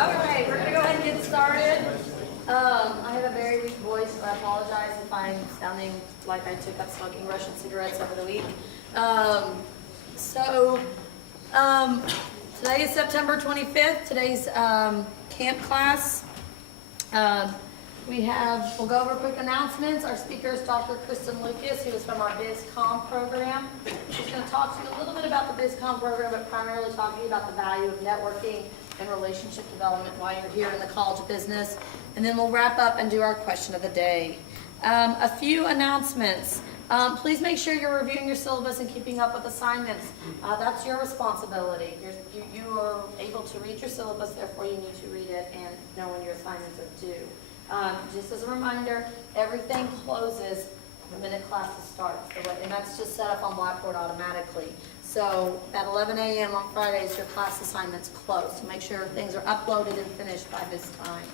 Okay, we're gonna go ahead and get started. I have a very weak voice, so I apologize if I'm sounding like I took up smoking Russian cigarettes over the week. Today is September 25th. Today's camp class. We'll go over quick announcements. Our speaker is Dr. Kristen Lucas, who is from our BizCom program. She's going to talk to you a little bit about the BizCom program, but primarily talking about the value of networking and relationship development while you're here in the College of Business. And then we'll wrap up and do our question of the day. A few announcements. Please make sure you're reviewing your syllabus and keeping up with assignments. That's your responsibility. You are able to read your syllabus, therefore you need to read it and know when your assignments are due. Just as a reminder, everything closes the minute classes start, and that's just set up on Blackboard automatically. So at 11 a.m. on Fridays, your class assignments close. So make sure things are uploaded and finished by this time.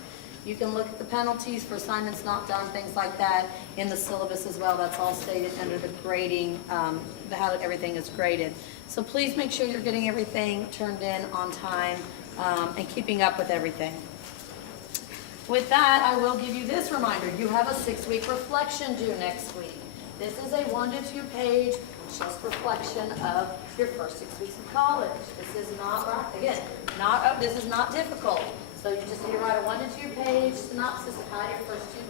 You can look at the penalties for assignments not done, things like that, in the syllabus as well. That's all stated under the grading, how everything is graded. So please make sure you're getting everything turned in on time and keeping up with everything. With that, I will give you this reminder. You have a 6-week reflection due next week. This is a 1 to 2 page just reflection of your first 6 weeks of college. This is not, again, this is not difficult. So you just need to write a 1 to 2 page synopsis of how your first 6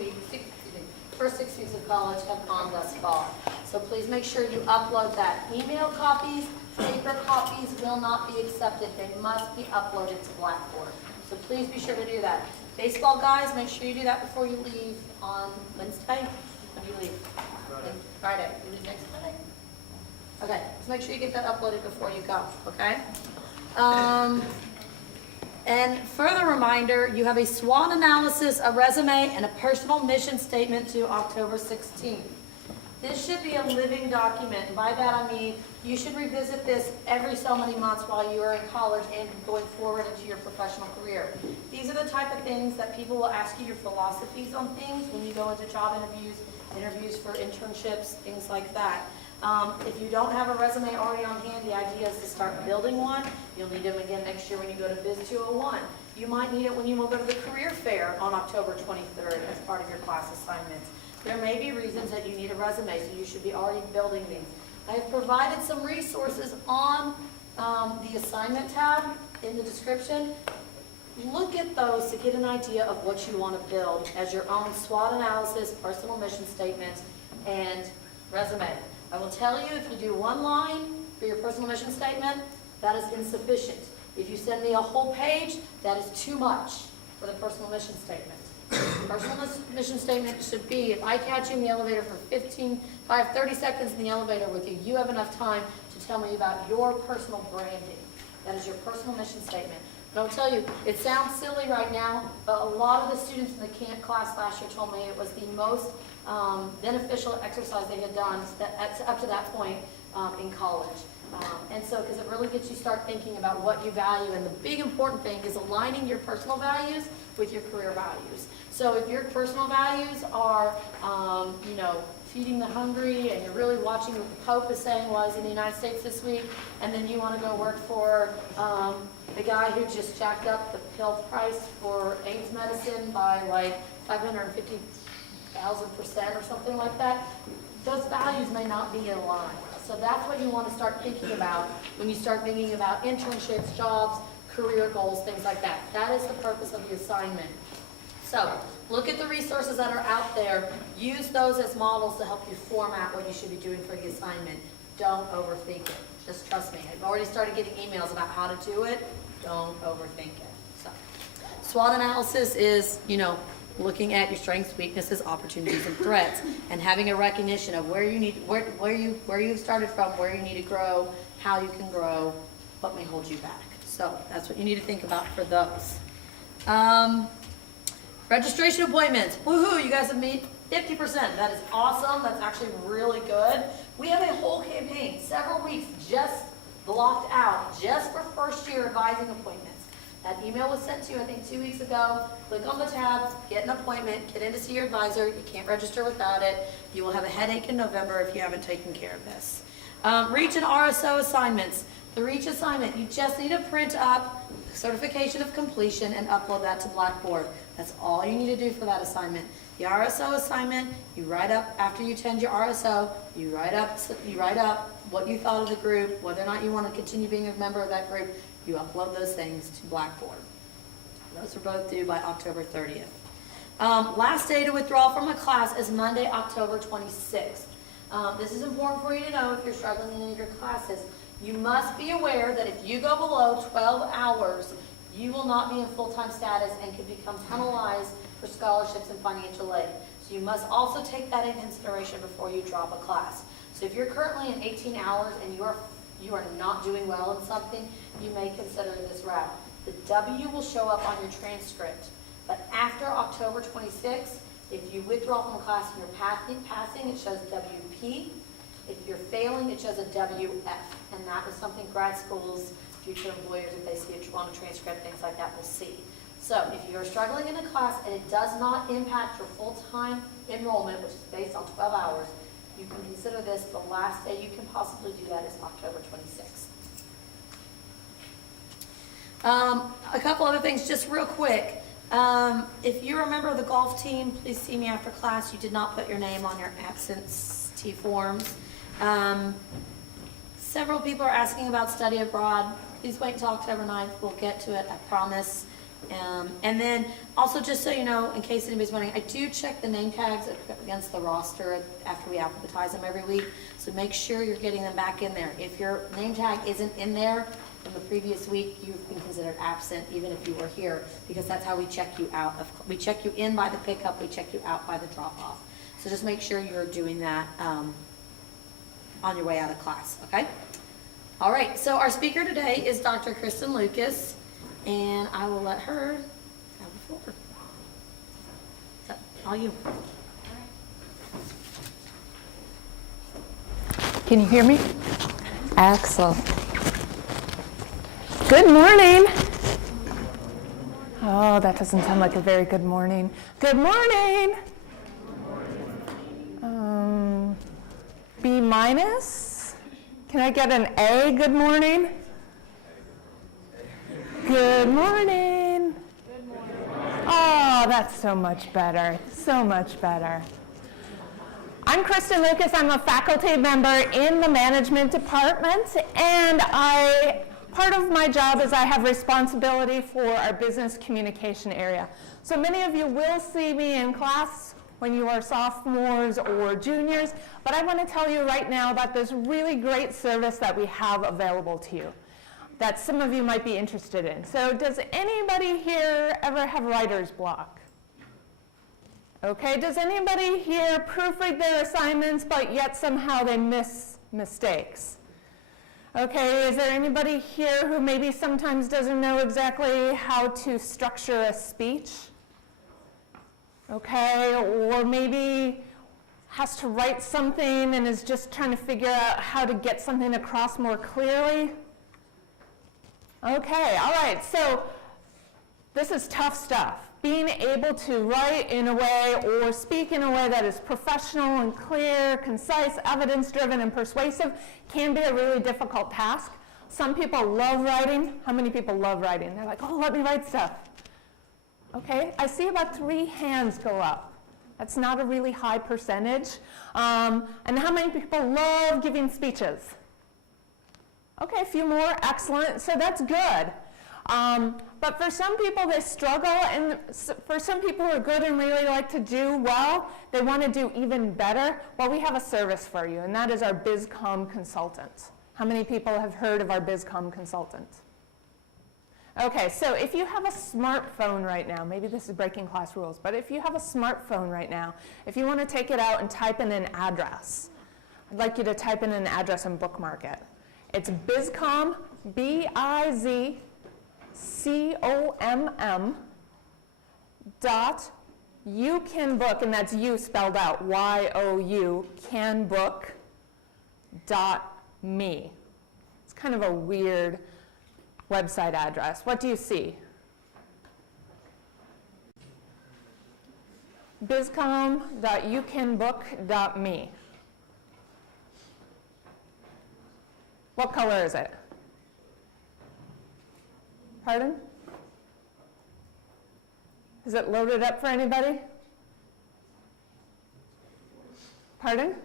weeks of college have gone thus far. So please make sure you upload that. Email copies, paper copies will not be accepted. They must be uploaded to Blackboard. So please be sure to do that. Baseball guys, make sure you do that before you leave on Wednesday. When do you leave? Friday. You leave next Friday? Okay, so make sure you get that uploaded before you go, okay? And further reminder, you have a SWOT analysis, a resume, and a personal mission statement due October 16th. This should be a living document, and by that I mean you should revisit this every so many months while you are in college and going forward into your professional career. These are the type of things that people will ask you your philosophies on things when you go into job interviews for internships, things like that. If you don't have a resume already on hand, the idea is to start building one. You'll need them again next year when you go to Biz 201. You might need it when you will go to the career fair on October 23rd as part of your class assignments. There may be reasons that you need a resume, so you should be already building these. I have provided some resources on the assignment tab in the description. Look at those to get an idea of what you want to build as your own SWOT analysis, personal mission statement, and resume. I will tell you, if you do one line for your personal mission statement, that is insufficient. If you send me a whole page, that is too much for the personal mission statement. Personal mission statement should be, if I catch you in the elevator for 30 seconds in the elevator with you, you have enough time to tell me about your personal branding. That is your personal mission statement. And I'll tell you, it sounds silly right now, but a lot of the students in the camp class last year told me it was the most beneficial exercise they had done up to that point in college. And so, because it really gets you start thinking about what you value, and the big important thing is aligning your personal values with your career values. So if your personal values are, feeding the hungry, and you're really watching what the Pope is saying while he's in the United States this week, and then you want to go work for the guy who just jacked up the pill price for AIDS medicine by like 550,000% or something like that, those values may not be in line. So that's what you want to start thinking about when you start thinking about internships, jobs, career goals, things like that. That is the purpose of the assignment. So look at the resources that are out there. Use those as models to help you format what you should be doing for the assignment. Don't overthink it. Just trust me. I've already started getting emails about how to do it. Don't overthink it. So SWOT analysis is, looking at your strengths, weaknesses, opportunities, and threats, and having a recognition of where you started from, where you need to grow, how you can grow, what may hold you back. So that's what you need to think about for those. Registration appointments. Woohoo! You guys have made 50%. That is awesome. That's actually really good. We have a whole campaign, several weeks just blocked out just for first year advising appointments. That email was sent to you, I think, 2 weeks ago. Click on the tab, get an appointment, get in to see your advisor. You can't register without it. You will have a headache in November if you haven't taken care of this. REACH and RSO assignments. The REACH assignment, you just need to print up certification of completion and upload that to Blackboard. That's all you need to do for that assignment. The RSO assignment, you write up, after you attend your RSO, you write up what you thought of the group, whether or not you want to continue being a member of that group, you upload those things to Blackboard. Those are both due by October 30th. Last day to withdraw from a class is Monday, October 26th. This is important for you to know if you're struggling in any of your classes. You must be aware that if you go below 12 hours, you will not be in full-time status and could become penalized for scholarships and financial aid. So you must also take that in consideration before you drop a class. So if you're currently in 18 hours and you are not doing well in something, you may consider this route. The W will show up on your transcript. But after October 26th, if you withdraw from a class and you're passing, it shows WP. If you're failing, it shows a WF. And that is something grad schools, future employers, if they see it on a transcript, things like that, will see. So if you're struggling in a class and it does not impact your full-time enrollment, which is based on 12 hours, you can consider this the last day you can possibly do that is October 26th. A couple other things just real quick. If you're a member of the golf team, please see me after class. You did not put your name on your absentee forms. Several people are asking about study abroad. Please wait until October 9th. We'll get to it, I promise. And then also just so you know, in case anybody's wondering, I do check the name tags against the roster after we advertise them every week. So make sure you're getting them back in there. If your name tag isn't in there from the previous week, you've been considered absent even if you were here, because that's how we check you out. We check you in by the pickup, we check you out by the drop-off. So just make sure you're doing that on your way out of class, okay? All right, so our speaker today is Dr. Kristen Lucas, and I will let her have the floor. So, all you. Can you hear me? Excellent. Good morning. Oh, that doesn't sound like a very good morning. Good morning. B minus. Can I get an A? Good morning. Good morning. Good morning. Oh, that's so much better. So much better. I'm Kristen Lucas. I'm a faculty member in the management department, and part of my job is I have responsibility for our business communication area. So many of you will see me in class when you are sophomores or juniors, but I want to tell you right now about this really great service that we have available to you that some of you might be interested in. So does anybody here ever have writer's block? Okay, does anybody here proofread their assignments, but yet somehow they miss mistakes? Okay, is there anybody here who maybe sometimes doesn't know exactly how to structure a speech? Okay, or maybe has to write something and is just trying to figure out how to get something across more clearly? Okay, all right, so this is tough stuff. Being able to write in a way or speak in a way that is professional and clear, concise, evidence-driven, and persuasive can be a really difficult task. Some people love writing. How many people love writing? They're like, oh, let me write stuff. Okay, I see about 3 hands go up. That's not a really high percentage. And how many people love giving speeches? Okay, a few more, excellent, so that's good. But for some people, they struggle, and for some people who are good and really like to do well, they want to do even better. Well, we have a service for you, and that is our BizCom consultant. How many people have heard of our BizCom consultant? Okay, so if you have a smartphone right now, maybe this is breaking class rules, but if you have a smartphone right now, if you want to take it out and type in an address, I'd like you to type in an address and bookmark it. It's BizCom, BIZCOMM dot you can book, and that's you spelled out, Y-O-U, can book dot me. It's kind of a weird website address. What do you see? bizcom.youcanbook.me. What color is it? Pardon? Is it loaded up for anybody? Pardon?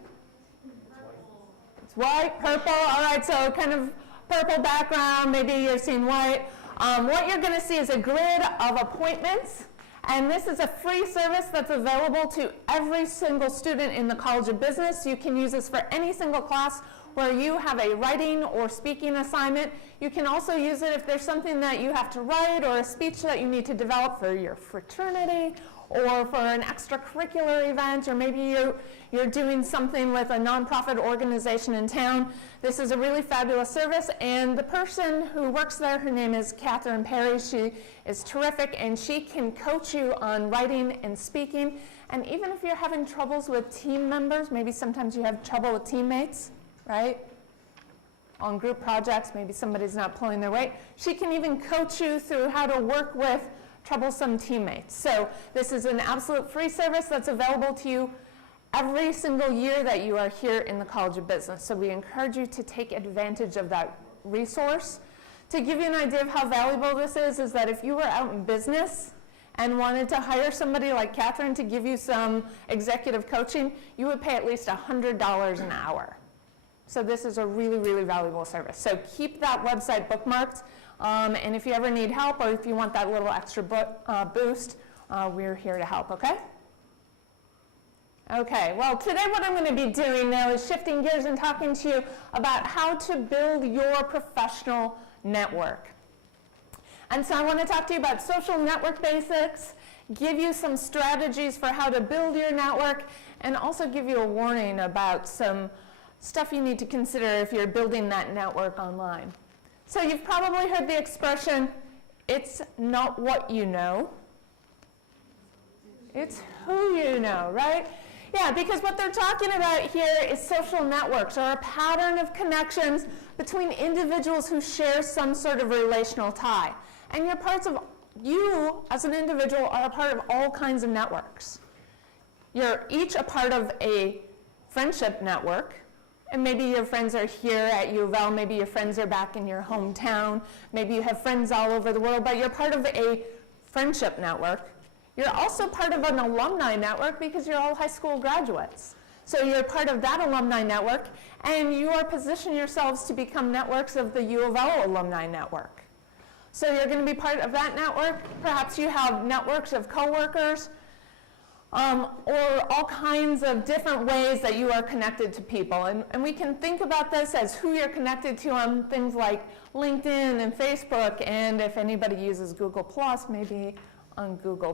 It's white, purple, all right, so kind of purple background, maybe you're seeing white. What you're going to see is a grid of appointments, and this is a free service that's available to every single student in the College of Business. You can use this for any single class where you have a writing or speaking assignment. You can also use it if there's something that you have to write or a speech that you need to develop for your fraternity or for an extracurricular event, or maybe you're doing something with a nonprofit organization in town. This is a really fabulous service, and the person who works there, her name is Catherine Perry. She is terrific, and she can coach you on writing and speaking. And even if you're having troubles with team members, maybe sometimes you have trouble with teammates, right? On group projects, maybe somebody's not pulling their weight. She can even coach you through how to work with troublesome teammates. So this is an absolute free service that's available to you every single year that you are here in the College of Business. So we encourage you to take advantage of that resource. To give you an idea of how valuable this is that if you were out in business and wanted to hire somebody like Catherine to give you some executive coaching, you would pay at least $100 an hour. So this is a really, really valuable service. So keep that website bookmarked. And if you ever need help or if you want that little extra boost, we're here to help, okay? Okay, well, today what I'm going to be doing now is shifting gears and talking to you about how to build your professional network. And so I want to talk to you about social network basics, give you some strategies for how to build your network, and also give you a warning about some stuff you need to consider if you're building that network online. So you've probably heard the expression, it's not what you know, it's who you know, right? Yeah, because what they're talking about here is social networks, or a pattern of connections between individuals who share some sort of relational tie. And you as an individual are a part of all kinds of networks. You're each a part of a friendship network. And maybe your friends are here at U of L, maybe your friends are back in your hometown, maybe you have friends all over the world, but you're part of a friendship network. You're also part of an alumni network because you're all high school graduates. So you're part of that alumni network, and you are positioning yourselves to become networks of the U of L alumni network. So you're going to be part of that network. Perhaps you have networks of coworkers, or all kinds of different ways that you are connected to people. And we can think about this as who you're connected to on things like LinkedIn and Facebook, and if anybody uses Google+, maybe on Google+.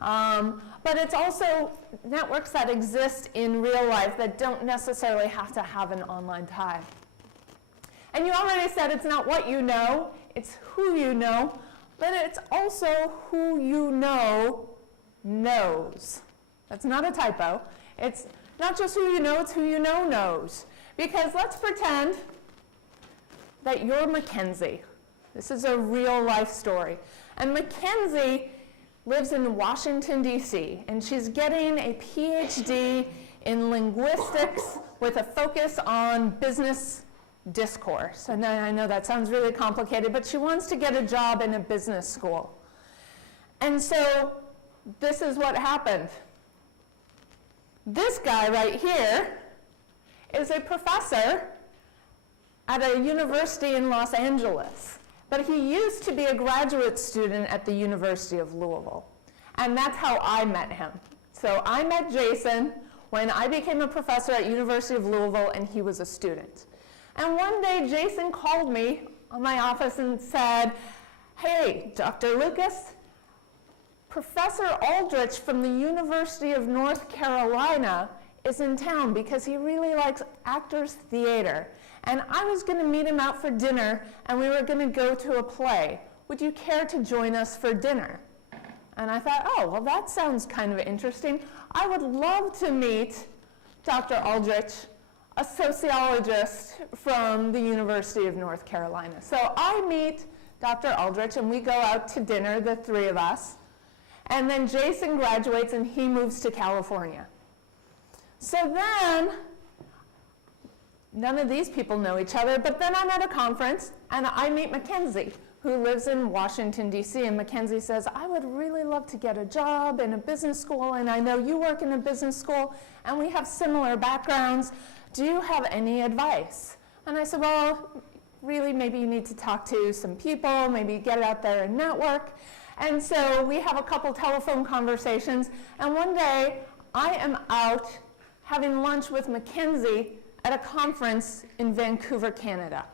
But it's also networks that exist in real life that don't necessarily have to have an online tie. And you already said it's not what you know, it's who you know, but it's also who you know knows. That's not a typo. It's not just who you know, it's who you know knows. Because let's pretend that you're Mackenzie. This is a real life story. And Mackenzie lives in Washington, D.C., and she's getting a PhD in linguistics with a focus on business discourse. And I know that sounds really complicated, but she wants to get a job in a business school. And so this is what happened. This guy right here is a professor at a university in Los Angeles, but he used to be a graduate student at the University of Louisville. And that's how I met him. So I met Jason when I became a professor at University of Louisville and he was a student. And one day Jason called me on my office and said, "Hey, Dr. Lucas, Professor Aldrich from the University of North Carolina is in town because he really likes actors theater. And I was going to meet him out for dinner, and we were going to go to a play. Would you care to join us for dinner?" And I thought, oh, well, that sounds kind of interesting. I would love to meet Dr. Aldrich, a sociologist from the University of North Carolina. So I meet Dr. Aldrich, and we go out to dinner, the three of us. And then Jason graduates, and he moves to California. So then, none of these people know each other, but then I'm at a conference, and I meet Mackenzie, who lives in Washington, D.C., and Mackenzie says, I would really love to get a job in a business school, and I know you work in a business school, and we have similar backgrounds. Do you have any advice? And I said, well, really, maybe you need to talk to some people, maybe get out there and network. And so we have a couple telephone conversations, and one day I am out having lunch with Mackenzie at a conference in Vancouver, Canada.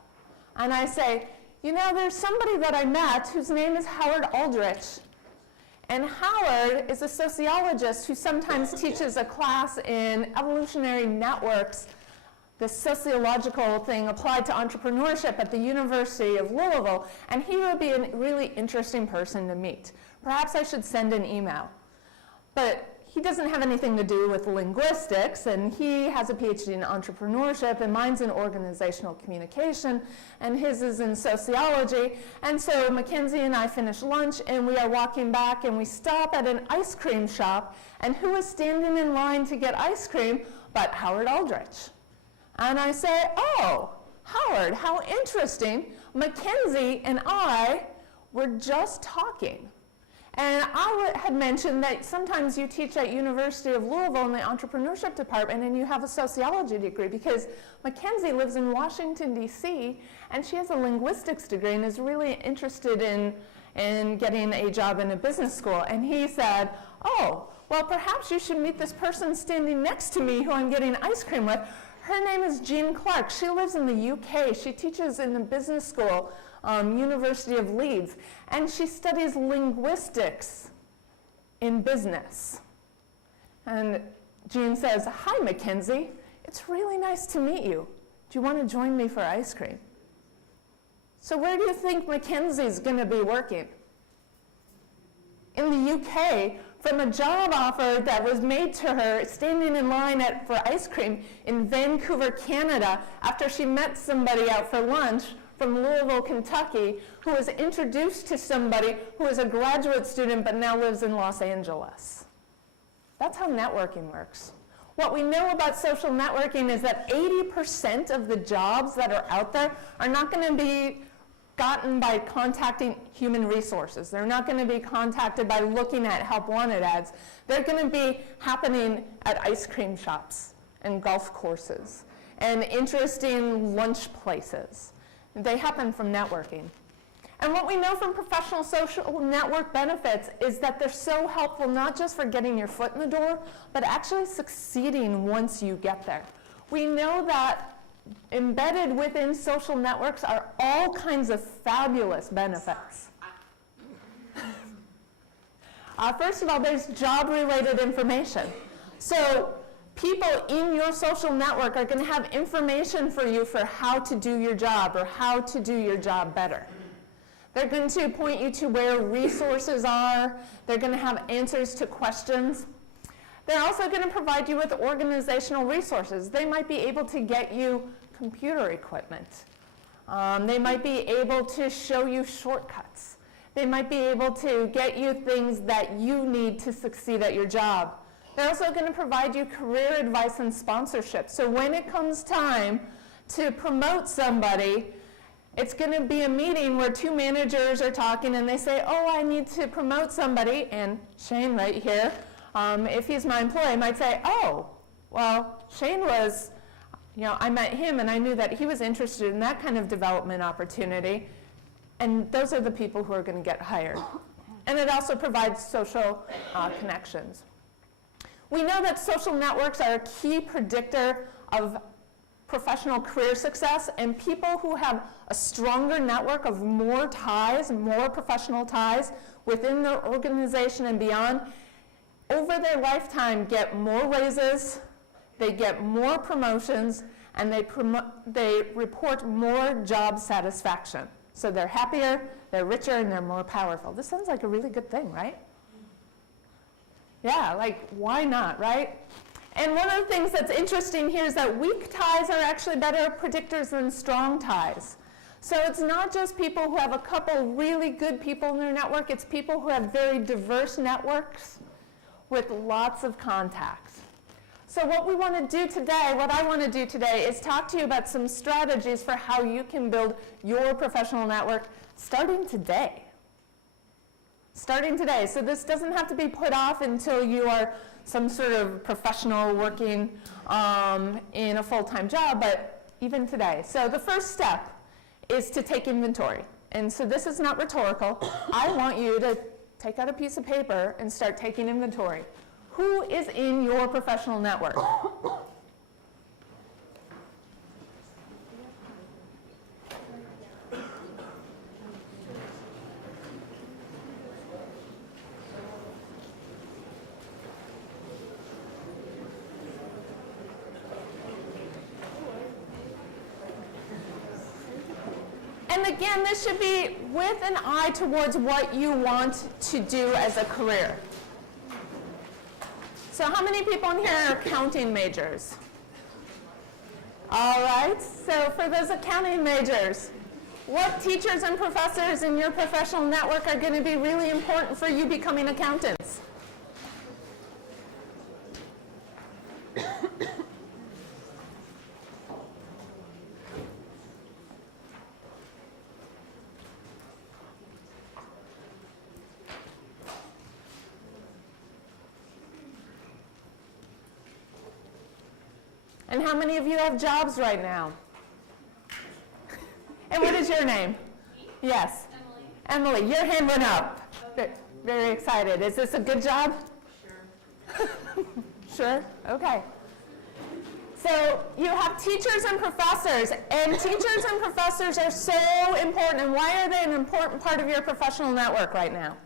And I say, you know, there's somebody that I met whose name is Howard Aldrich. And Howard is a sociologist who sometimes teaches a class in evolutionary networks, the sociological thing applied to entrepreneurship at the University of Louisville, and he would be a really interesting person to meet. Perhaps I should send an email. But he doesn't have anything to do with linguistics, and he has a PhD in entrepreneurship, and mine's in organizational communication, and his is in sociology. And so Mackenzie and I finish lunch, and we are walking back, and we stop at an ice cream shop, and who is standing in line to get ice cream but Howard Aldrich? And I say, oh, Howard, how interesting. Mackenzie and I were just talking. And I had mentioned that sometimes you teach at University of Louisville in the entrepreneurship department and you have a sociology degree, because Mackenzie lives in Washington, D.C., and she has a linguistics degree and is really interested in getting a job in a business school. And he said, oh, well, perhaps you should meet this person standing next to me who I'm getting ice cream with. Her name is Jean Clark. She lives in the UK. She teaches in the business school, University of Leeds, and she studies linguistics in business. And Jean says, hi, Mackenzie. It's really nice to meet you. Do you want to join me for ice cream? So where do you think Mackenzie's going to be working? In the UK, from a job offer that was made to her standing in line for ice cream in Vancouver, Canada, after she met somebody out for lunch from Louisville, Kentucky, who was introduced to somebody who is a graduate student but now lives in Los Angeles. That's how networking works. What we know about social networking is that 80% of the jobs that are out there are not going to be gotten by contacting human resources. They're not going to be contacted by looking at help wanted ads. They're going to be happening at ice cream shops and golf courses and interesting lunch places. They happen from networking. And what we know from professional social network benefits is that they're so helpful not just for getting your foot in the door, but actually succeeding once you get there. We know that embedded within social networks are all kinds of fabulous benefits. First of all, there's job-related information. So people in your social network are going to have information for you for how to do your job or how to do your job better. They're going to point you to where resources are. They're going to have answers to questions. They're also going to provide you with organizational resources. They might be able to get you computer equipment. They might be able to show you shortcuts. They might be able to get you things that you need to succeed at your job. They're also going to provide you career advice and sponsorship. So when it comes time to promote somebody, it's going to be a meeting where two managers are talking and they say, oh, I need to promote somebody, and Shane right here, if he's my employee, might say, oh, well, Shane was, I met him and I knew that he was interested in that kind of development opportunity, and those are the people who are going to get hired. And it also provides social connections. We know that social networks are a key predictor of professional career success, and people who have a stronger network of more ties, more professional ties within their organization and beyond, over their lifetime get more raises, they get more promotions, and they report more job satisfaction. So they're happier, they're richer, and they're more powerful. This sounds like a really good thing, right? Yeah, like, why not, right? And one of the things that's interesting here is that weak ties are actually better predictors than strong ties. So it's not just people who have a couple really good people in their network, it's people who have very diverse networks with lots of contacts. So what we want to do today, what I want to do today, is talk to you about some strategies for how you can build your professional network starting today. Starting today. So this doesn't have to be put off until you are some sort of professional working in a full-time job, but even today. So the first step is to take inventory. And so this is not rhetorical. I want you to take out a piece of paper and start taking inventory. Who is in your professional network? And again, this should be with an eye towards what you want to do as a career. So how many people in here are accounting majors? All right, so for those accounting majors, what teachers and professors in your professional network are going to be really important for you becoming accountants? And how many of you have jobs right now? And what is your name? Yes. Emily. Emily, your hand went up. Very excited. Is this a good job? Sure. Sure? Okay. So you have teachers and professors, and teachers and professors are so important. And why are they an important part of your professional network right now?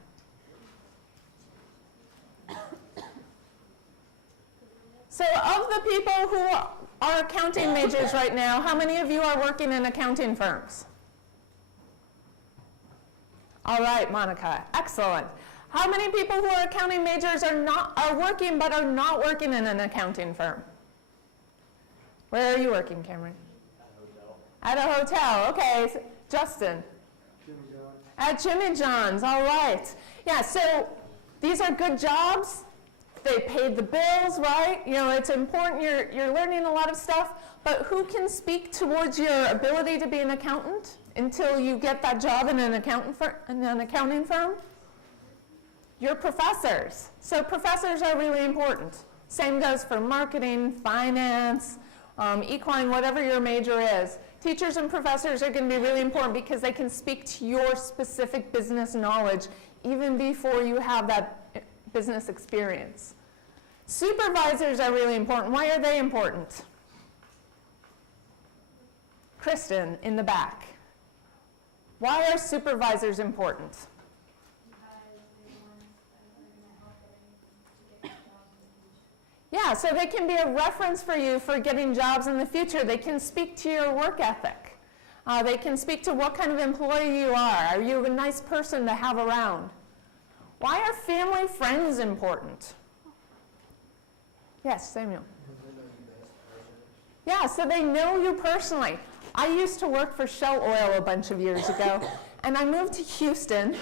So of the people who are accounting majors right now, how many of you are working in accounting firms? All right, Monica, excellent. How many people who are accounting majors are working but are not working in an accounting firm? Where are you working, Cameron? At a hotel. At a hotel, okay. So, Justin? Jimmy John's. At Jimmy John's, all right. Yeah, so these are good jobs. They paid the bills, right? You know, it's important. You're learning a lot of stuff. But who can speak towards your ability to be an accountant until you get that job in an accounting firm? Your professors. So professors are really important. Same goes for marketing, finance, equine, whatever your major is. Teachers and professors are going to be really important because they can speak to your specific business knowledge even before you have that business experience. Supervisors are really important. Why are they important? Kristen, in the back. Why are supervisors important? Yeah, so they can be a reference for you for getting jobs in the future. They can speak to your work ethic. They can speak to what kind of employee you are. Are you a nice person to have around? Why are family friends important? Yes, Samuel. Yeah, so they know you personally. I used to work for Shell Oil a bunch of years ago, and I moved to Houston,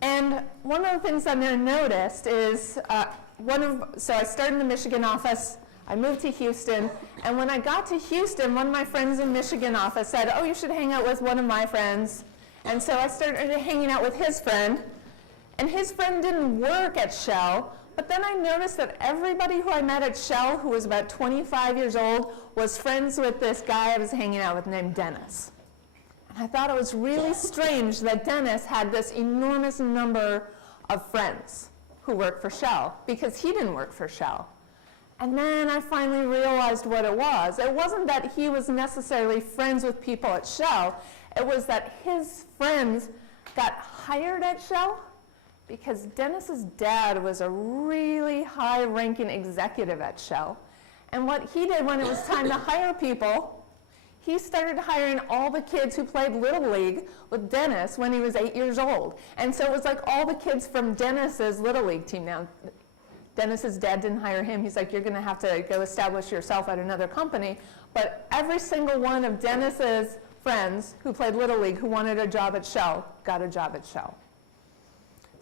and one of the things I noticed is, so I started in the Michigan office, I moved to Houston, and when I got to Houston, one of my friends in Michigan office said, oh, you should hang out with one of my friends. And so I started hanging out with his friend, and his friend didn't work at Shell, but then I noticed that everybody who I met at Shell, who was about 25 years old, was friends with this guy I was hanging out with named Dennis. And I thought it was really strange that Dennis had this enormous number of friends who worked for Shell, because he didn't work for Shell. And then I finally realized what it was. It wasn't that he was necessarily friends with people at Shell. It was that his friends got hired at Shell because Dennis's dad was a really high-ranking executive at Shell. And what he did when it was time to hire people, he started hiring all the kids who played Little League with Dennis when he was 8 years old. And so it was like all the kids from Dennis's Little League team. Now, Dennis's dad didn't hire him. He's like, you're going to have to go establish yourself at another company. But every single one of Dennis's friends who played Little League who wanted a job at Shell got a job at Shell.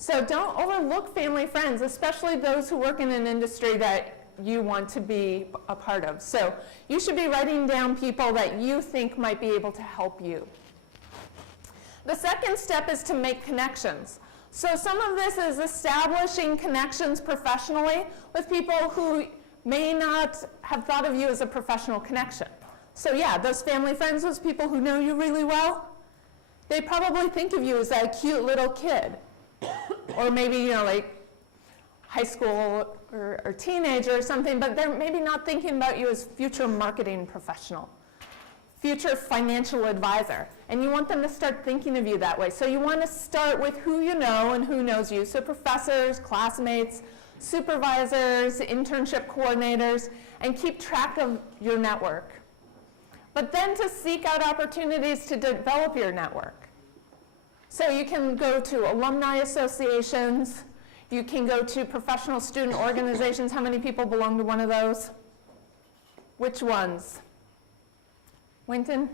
So don't overlook family friends, especially those who work in an industry that you want to be a part of. So you should be writing down people that you think might be able to help you. The second step is to make connections. So some of this is establishing connections professionally with people who may not have thought of you as a professional connection. So yeah, those family friends, those people who know you really well, they probably think of you as that cute little kid. Or maybe, like high school or teenager or something, but they're maybe not thinking about you as future marketing professional, future financial advisor. And you want them to start thinking of you that way. So you want to start with who you know and who knows you. So professors, classmates, supervisors, internship coordinators, and keep track of your network. But then to seek out opportunities to develop your network. So you can go to alumni associations, you can go to professional student organizations. How many people belong to one of those? Which ones? Winton?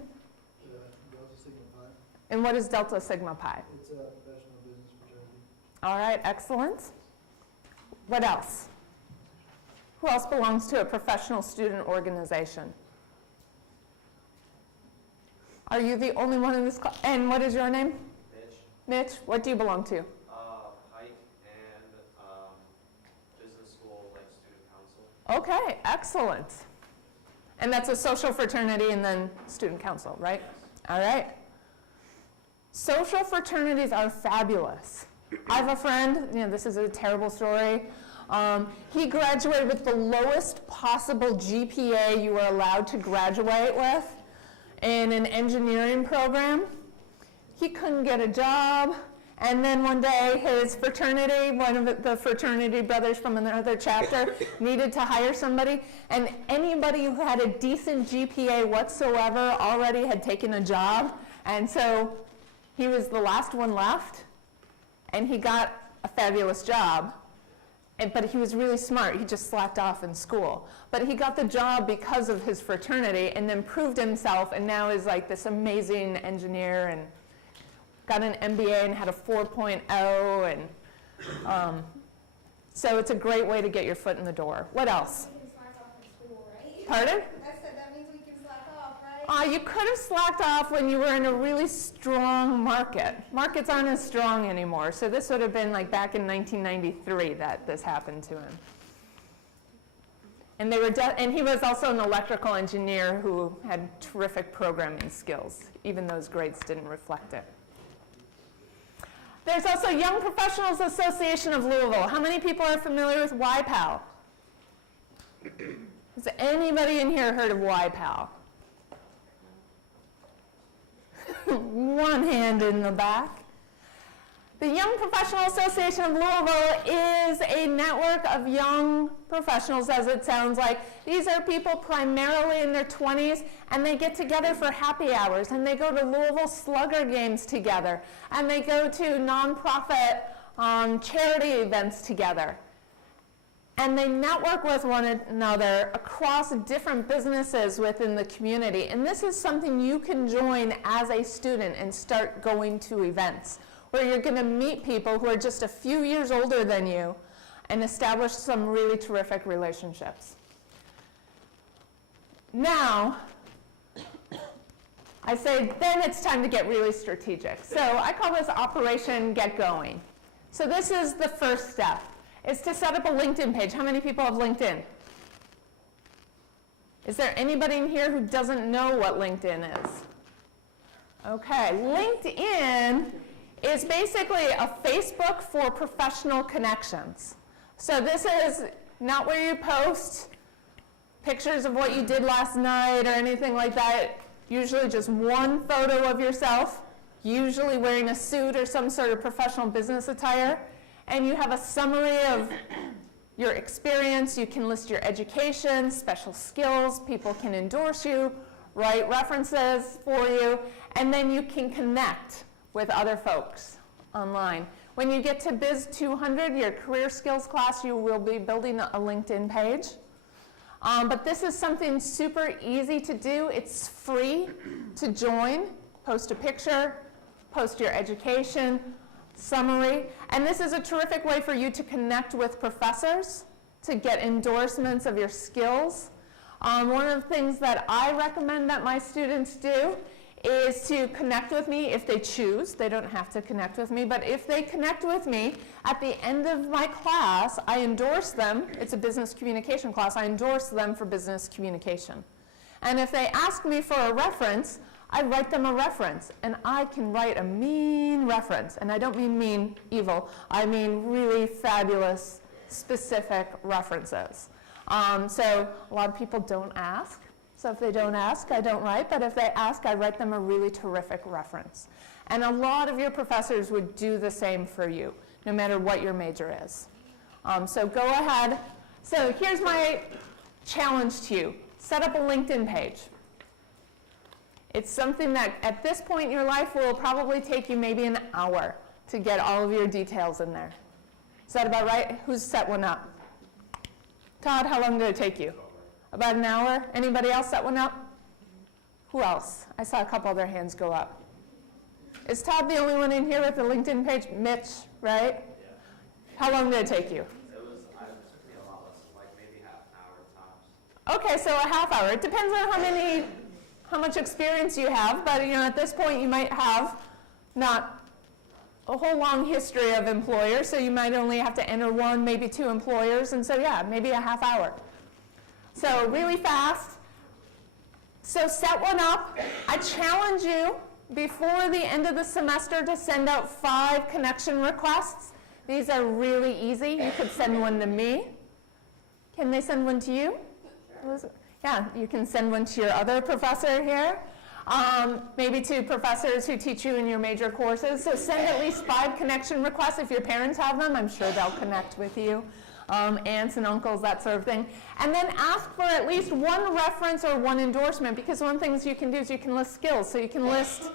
Delta Sigma Pi. And what is Delta Sigma Pi? It's a professional business fraternity. All right, excellent. What else? Who else belongs to a professional student organization? Are you the only one in this class? And what is your name? Mitch, Mitch, what do you belong to? Pike and business school, like student council. Okay, excellent. And that's a social fraternity and then student council, right? All right. Social fraternities are fabulous. I have a friend, this is a terrible story. He graduated with the lowest possible GPA you were allowed to graduate with in an engineering program. He couldn't get a job. And then one day, his fraternity, one of the fraternity brothers from another chapter, needed to hire somebody. And anybody who had a decent GPA whatsoever already had taken a job. And so he was the last one left. And he got a fabulous job. But he was really smart. He just slacked off in school. But he got the job because of his fraternity and then proved himself and now is like this amazing engineer and got an MBA and had a 4.0. And so it's a great way to get your foot in the door. What else? We can slack off in school, right? Pardon? I said that means we can slack off, right? You could have slacked off when you were in a really strong market. Markets aren't as strong anymore. So this would have been like back in 1993 that this happened to him. And and he was also an electrical engineer who had terrific programming skills, even though his grades didn't reflect it. There's also Young Professionals Association of Louisville. How many people are familiar with YPAL? Has anybody in here heard of YPAL? One hand in the back. The Young Professional Association of Louisville is a network of young professionals, as it sounds like. These are people primarily in their 20s, and they get together for happy hours, and they go to Louisville Slugger games together, and they go to nonprofit charity events together. And they network with one another across different businesses within the community. And this is something you can join as a student and start going to events, where you're going to meet people who are just a few years older than you and establish some really terrific relationships. Now, I say then it's time to get really strategic. So I call this Operation Get Going. So this is the first step. It's to set up a LinkedIn page. How many people have LinkedIn? Is there anybody in here who doesn't know what LinkedIn is? Okay, LinkedIn is basically a Facebook for professional connections. So this is not where you post pictures of what you did last night or anything like that. Usually just one photo of yourself, usually wearing a suit or some sort of professional business attire. And you have a summary of your experience. You can list your education, special skills. People can endorse you, write references for you, and then you can connect with other folks online. When you get to Biz 200, your career skills class, you will be building a LinkedIn page. But this is something super easy to do. It's free to join. Post a picture, post your education, summary. And this is a terrific way for you to connect with professors, to get endorsements of your skills. One of the things that I recommend that my students do is to connect with me if they choose. They don't have to connect with me, but if they connect with me, at the end of my class, I endorse them. It's a business communication class. I endorse them for business communication. And if they ask me for a reference, I write them a reference. And I can write a mean reference. And I don't mean mean, evil. I mean really fabulous, specific references. So a lot of people don't ask. So if they don't ask, I don't write. But if they ask, I write them a really terrific reference. And a lot of your professors would do the same for you, no matter what your major is. So go ahead. So here's my challenge to you. Set up a LinkedIn page. It's something that at this point in your life will probably take you maybe an hour to get all of your details in there. Is that about right? Who's set one up? Todd, how long did it take you? About an hour? Anybody else set one up? Who else? I saw a couple other hands go up. Is Todd the only one in here with the LinkedIn page? Mitch, right? Yeah. How long did it take you? It took me a lot less, like maybe half an hour tops. Okay, so a half hour. It depends on how much experience you have, but at this point you might have not a whole long history of employers, so you might only have to enter one, maybe two employers, and so yeah, maybe a half hour. So really fast. So set one up. I challenge you before the end of the semester to send out 5 connection requests. These are really easy. You could send one to me. Can they send one to you? Sure. Yeah, you can send one to your other professor here. Maybe to professors who teach you in your major courses. So send at least 5 connection requests. If your parents have them, I'm sure they'll connect with you. Aunts and uncles, that sort of thing. And then ask for at least 1 reference or 1 endorsement, because one of the things you can do is you can list skills. So you can list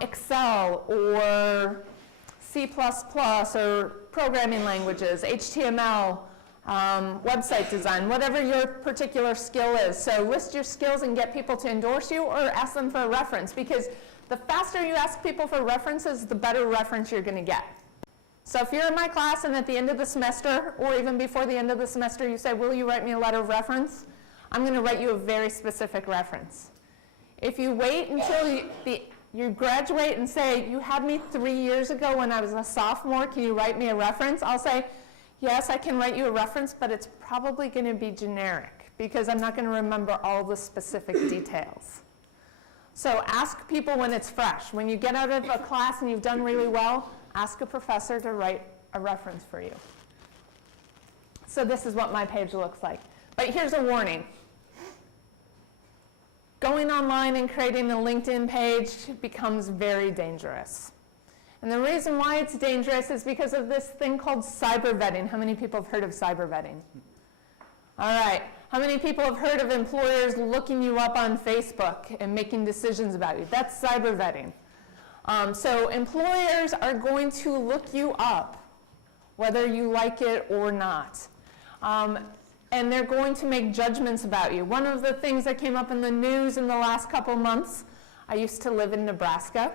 Excel or C++ or programming languages, HTML, website design, whatever your particular skill is. So list your skills and get people to endorse you, or ask them for a reference, because the faster you ask people for references, the better reference you're going to get. So if you're in my class and at the end of the semester, or even before the end of the semester, you say, will you write me a letter of reference? I'm going to write you a very specific reference. If you wait until you graduate and say, you had me 3 years ago when I was a sophomore, can you write me a reference? I'll say, yes, I can write you a reference, but it's probably going to be generic, because I'm not going to remember all the specific details. So ask people when it's fresh. When you get out of a class and you've done really well, ask a professor to write a reference for you. So this is what my page looks like. But here's a warning. Going online and creating a LinkedIn page becomes very dangerous. And the reason why it's dangerous is because of this thing called cyber vetting. How many people have heard of cyber vetting? All right. How many people have heard of employers looking you up on Facebook and making decisions about you? That's cyber vetting. So employers are going to look you up, whether you like it or not. And they're going to make judgments about you. One of the things that came up in the news in the last couple months, I used to live in Nebraska.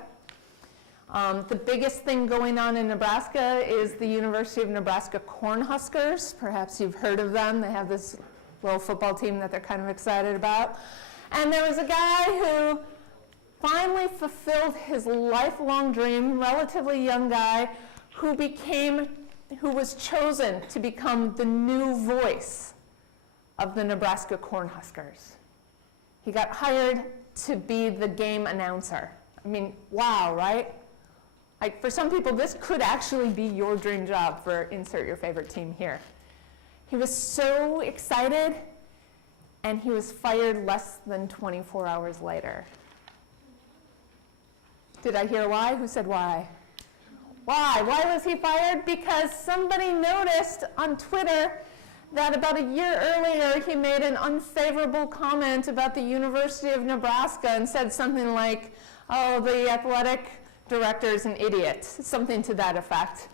The biggest thing going on in Nebraska is the University of Nebraska Cornhuskers. Perhaps you've heard of them. They have this little football team that they're kind of excited about. And there was a guy who finally fulfilled his lifelong dream, relatively young guy, who was chosen to become the new voice of the Nebraska Cornhuskers. He got hired to be the game announcer. I mean, wow, right? Like, for some people, this could actually be your dream job for insert your favorite team here. He was so excited, and he was fired less than 24 hours later. Did I hear why? Who said why? Why? Why was he fired? Because somebody noticed on Twitter that about a year earlier he made an unfavorable comment about the University of Nebraska and said something like, oh, the athletic director is an idiot, something to that effect.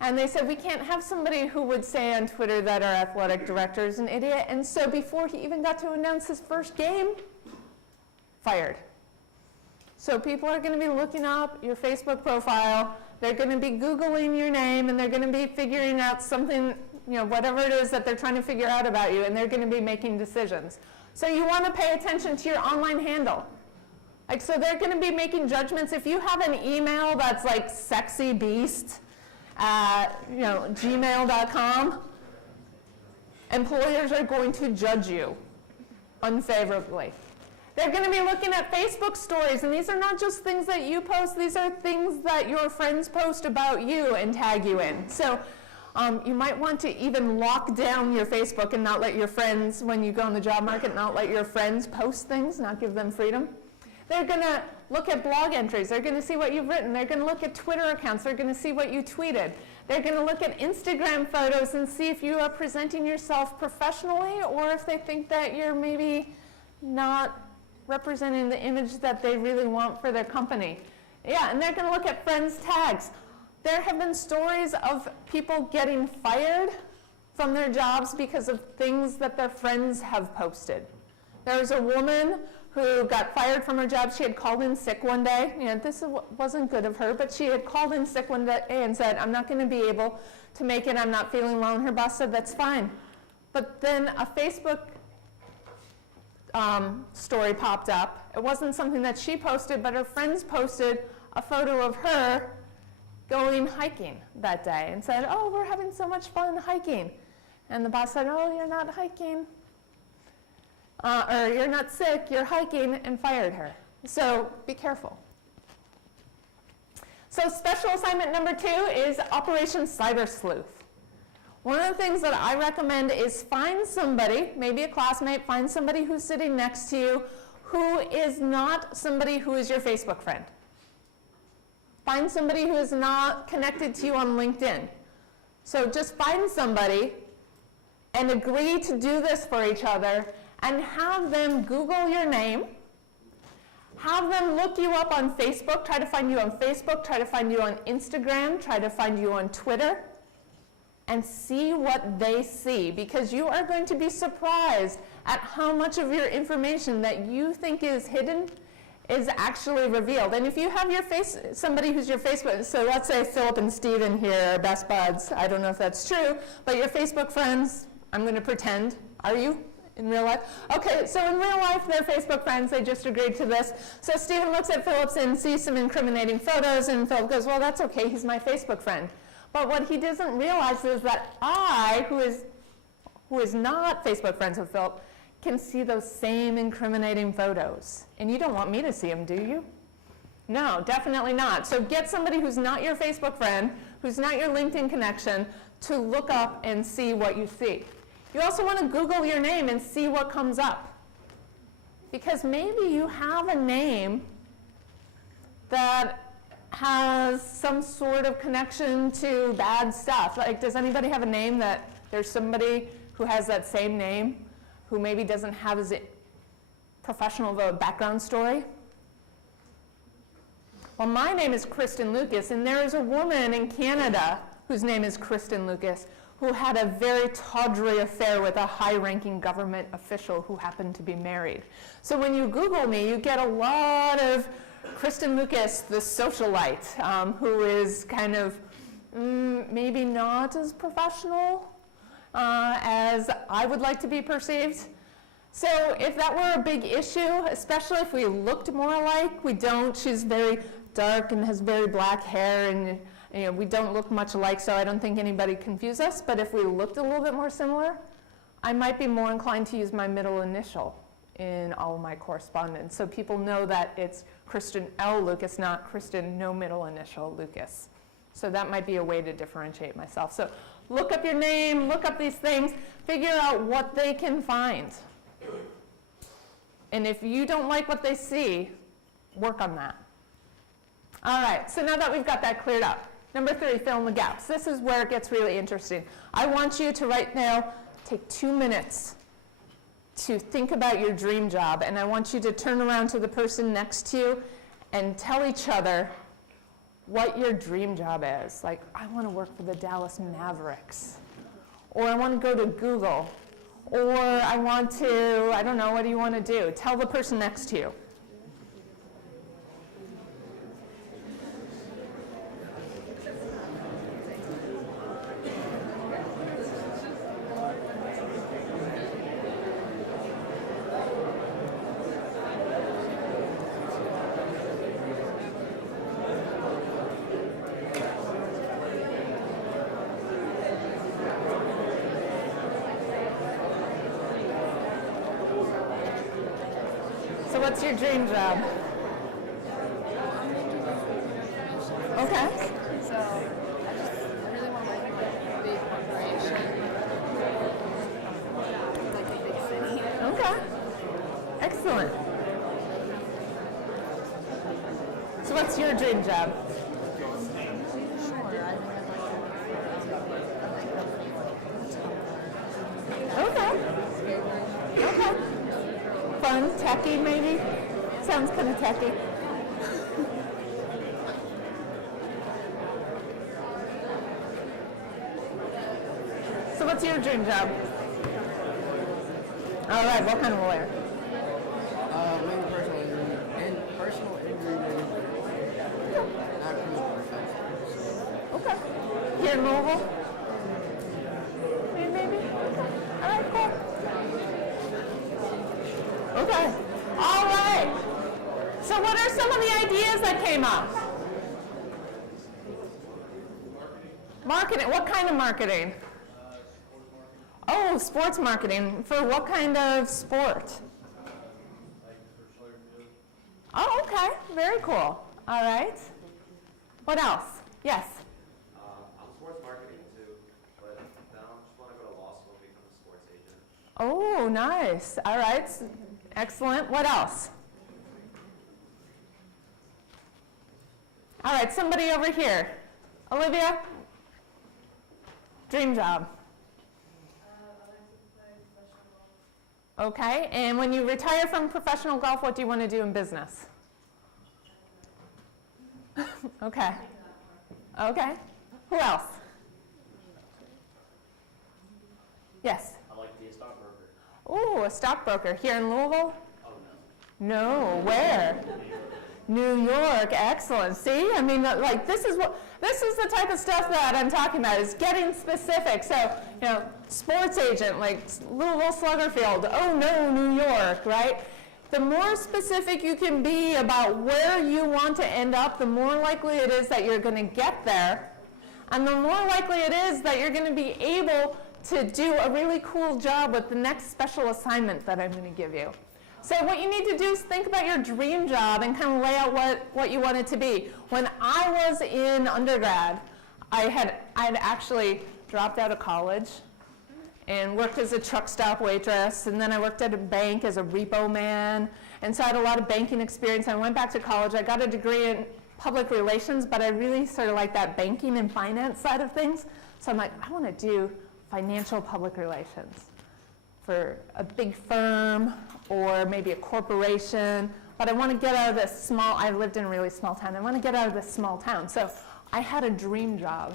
And they said, we can't have somebody who would say on Twitter that our athletic director is an idiot. And so before he even got to announce his first game, fired. So people are going to be looking up your Facebook profile, they're going to be Googling your name, and they're going to be figuring out something, whatever it is that they're trying to figure out about you, and they're going to be making decisions. So you want to pay attention to your online handle. Like, so they're going to be making judgments. If you have an email that's like sexybeast@gmail.com, employers are going to judge you unfavorably. They're going to be looking at Facebook stories, and these are not just things that you post, these are things that your friends post about you and tag you in. So you might want to even lock down your Facebook and not let your friends, when you go in the job market, not let your friends post things, not give them freedom. They're going to look at blog entries. They're going to see what you've written. They're going to look at Twitter accounts. They're going to see what you tweeted. They're going to look at Instagram photos and see if you are presenting yourself professionally or if they think that you're maybe not representing the image that they really want for their company. Yeah, and they're going to look at friends' tags. There have been stories of people getting fired from their jobs because of things that their friends have posted. There was a woman who got fired from her job. She had called in sick one day. You know, this wasn't good of her, but she had called in sick one day and said, I'm not going to be able to make it. I'm not feeling well. And her boss said, that's fine. But then a Facebook story popped up. It wasn't something that she posted, but her friends posted a photo of her going hiking that day and said, oh, we're having so much fun hiking. And the boss said, oh, you're not hiking. Or you're not sick, you're hiking, and fired her. So be careful. So special assignment number 2 is Operation Cyber Sleuth. One of the things that I recommend is find somebody, maybe a classmate, find somebody who's sitting next to you who is not somebody who is your Facebook friend. Find somebody who is not connected to you on LinkedIn. So just find somebody and agree to do this for each other and have them Google your name, have them look you up on Facebook, try to find you on Facebook, try to find you on Instagram, try to find you on Twitter, and see what they see, because you are going to be surprised at how much of your information that you think is hidden is actually revealed. And if you have somebody who's your Facebook, so let's say Philip and Steven here are best buds. I don't know if that's true, but your Facebook friends, I'm going to pretend, are you in real life? Okay, so in real life, they're Facebook friends. They just agreed to this. So Steven looks at Philip's and sees some incriminating photos, and Philip goes, well, that's okay. He's my Facebook friend. But what he doesn't realize is that I, who is not Facebook friends with Philip, can see those same incriminating photos. And you don't want me to see them, do you? No, definitely not. So get somebody who's not your Facebook friend, who's not your LinkedIn connection, to look up and see what you see. You also want to Google your name and see what comes up. Because maybe you have a name that has some sort of connection to bad stuff. Like, does anybody have a name that there's somebody who has that same name who maybe doesn't have as professional of a background story? Well, my name is Kristen Lucas, and there is a woman in Canada whose name is Kristen Lucas who had a very tawdry affair with a high-ranking government official who happened to be married. So when you Google me, you get a lot of Kristen Lucas, the socialite, who is kind of maybe not as professional as I would like to be perceived. So if that were a big issue, especially if we looked more alike, we don't. She's very dark and has very black hair, and we don't look much alike, so I don't think anybody confuse us. But if we looked a little bit more similar, I might be more inclined to use my middle initial in all of my correspondence, so people know that it's Kristen L. Lucas, not Kristen no middle initial Lucas. So that might be a way to differentiate myself. So look up your name, look up these things, figure out what they can find. And if you don't like what they see, work on that. All right, so now that we've got that cleared up, number 3, fill in the gaps. This is where it gets really interesting. I want you to right now take 2 minutes to think about your dream job, and I want you to turn around to the person next to you and tell each other what your dream job is. Like, I want to work for the Dallas Mavericks, or I want to go to Google, or I want to, I don't know, what do you want to do? Tell the person next to you. So what's your dream job? Okay. So I really want to work in a big corporation, like a big city. Okay. Excellent. So what's your dream job? Okay. Okay. Fun, techy maybe? Sounds kind of techy. So what's your dream job? All right, what kind of lawyer? Maybe personal injury, not criminal offense. Okay. Here in Louisville? Maybe? Okay. All right, cool. Okay. All right. So what are some of the ideas that came up? Marketing. What kind of marketing? Oh, sports marketing. For what kind of sport? Oh, okay. Very cool. All right. What else? Yes? I'm sports marketing too, but now I just want to go to law school and become a sports agent. Oh, nice. All right. Excellent. What else? All right, somebody over here. Olivia? Dream job. Okay, and when you retire from professional golf, what do you want to do in business? Okay. Okay. Who else? Yes? I'd like to be a stockbroker. Oh, a stockbroker. Here in Louisville? Oh, no. No, where? New York, excellent. See, I mean, like this is the type of stuff that I'm talking about, is getting specific. So, sports agent, like Louisville Slugger Field, oh no, New York, right? The more specific you can be about where you want to end up, the more likely it is that you're going to get there, and the more likely it is that you're going to be able to do a really cool job with the next special assignment that I'm going to give you. So what you need to do is think about your dream job and kind of lay out what you want it to be. When I was in undergrad, I'd actually dropped out of college and worked as a truck stop waitress, and then I worked at a bank as a repo man, and so I had a lot of banking experience. I went back to college. I got a degree in public relations, but I really sort of like that banking and finance side of things. So I'm like, I want to do financial public relations for a big firm or maybe a corporation, but I want to get out of this I lived in a really small town. I want to get out of this small town. So I had a dream job.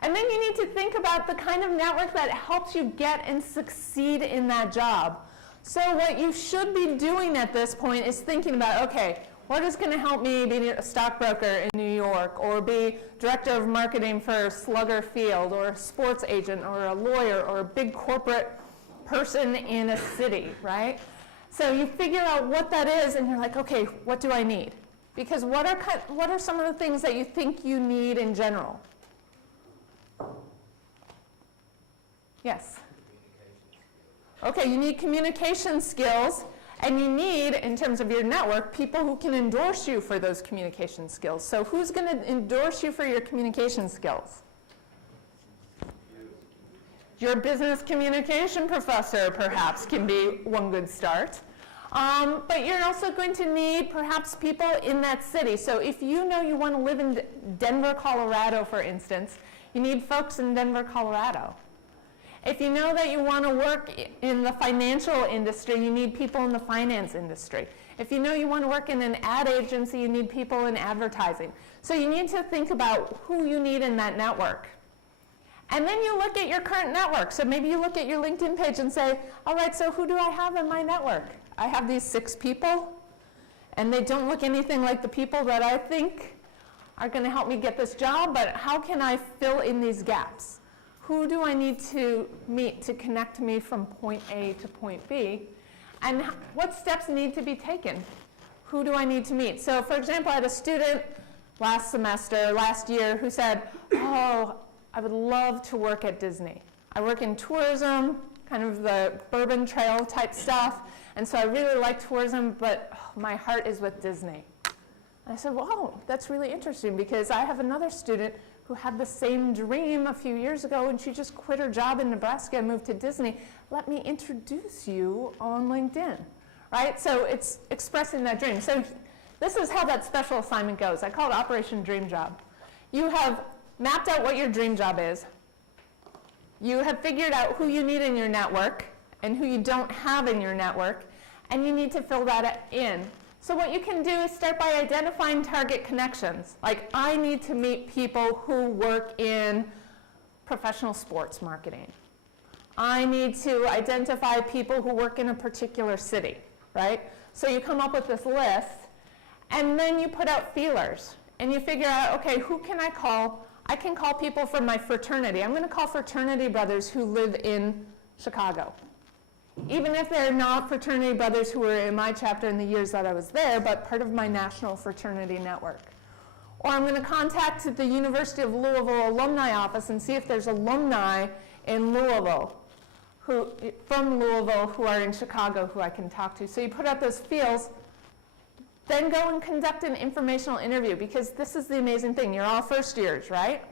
And then you need to think about the kind of network that helps you get and succeed in that job. So what you should be doing at this point is thinking about, okay, what is going to help me be a stockbroker in New York, or be director of marketing for Slugger Field, or a sports agent, or a lawyer, or a big corporate person in a city, right? So you figure out what that is, and you're like, okay, what do I need? Because what are some of the things that you think you need in general? Yes? Okay, you need communication skills, and you need, in terms of your network, people who can endorse you for those communication skills. So who's going to endorse you for your communication skills? Your business communication professor, perhaps, can be one good start. But you're also going to need, perhaps, people in that city. So if you know you want to live in Denver, Colorado, for instance, you need folks in Denver, Colorado. If you know that you want to work in the financial industry, you need people in the finance industry. If you know you want to work in an ad agency, you need people in advertising. So you need to think about who you need in that network. And then you look at your current network. So maybe you look at your LinkedIn page and say, all right, so who do I have in my network? I have these 6 people, and they don't look anything like the people that I think are going to help me get this job, but how can I fill in these gaps? Who do I need to meet to connect me from point A to point B? And what steps need to be taken? Who do I need to meet? So for example, I had a student last year, who said, oh, I would love to work at Disney. I work in tourism, kind of the Bourbon Trail type stuff, And so I really like tourism, but my heart is with Disney. And I said, wow, that's really interesting, because I have another student who had the same dream a few years ago, and she just quit her job in Nebraska and moved to Disney. Let me introduce you on LinkedIn, right? So it's expressing that dream. So this is how that special assignment goes. I call it Operation Dream Job. You have mapped out what your dream job is. You have figured out who you need in your network and who you don't have in your network, and you need to fill that in. So what you can do is start by identifying target connections. Like, I need to meet people who work in professional sports marketing. I need to identify people who work in a particular city, right? So you come up with this list, and then you put out feelers, and you figure out, okay, who can I call? I can call people from my fraternity. I'm going to call fraternity brothers who live in Chicago. Even if they're not fraternity brothers who were in my chapter in the years that I was there, but part of my national fraternity network. Or I'm going to contact the University of Louisville alumni office and see if there's alumni in Louisville, from Louisville, who are in Chicago who I can talk to. So you put out those fields, then go and conduct an informational interview, because this is the amazing thing. You're all first years, right?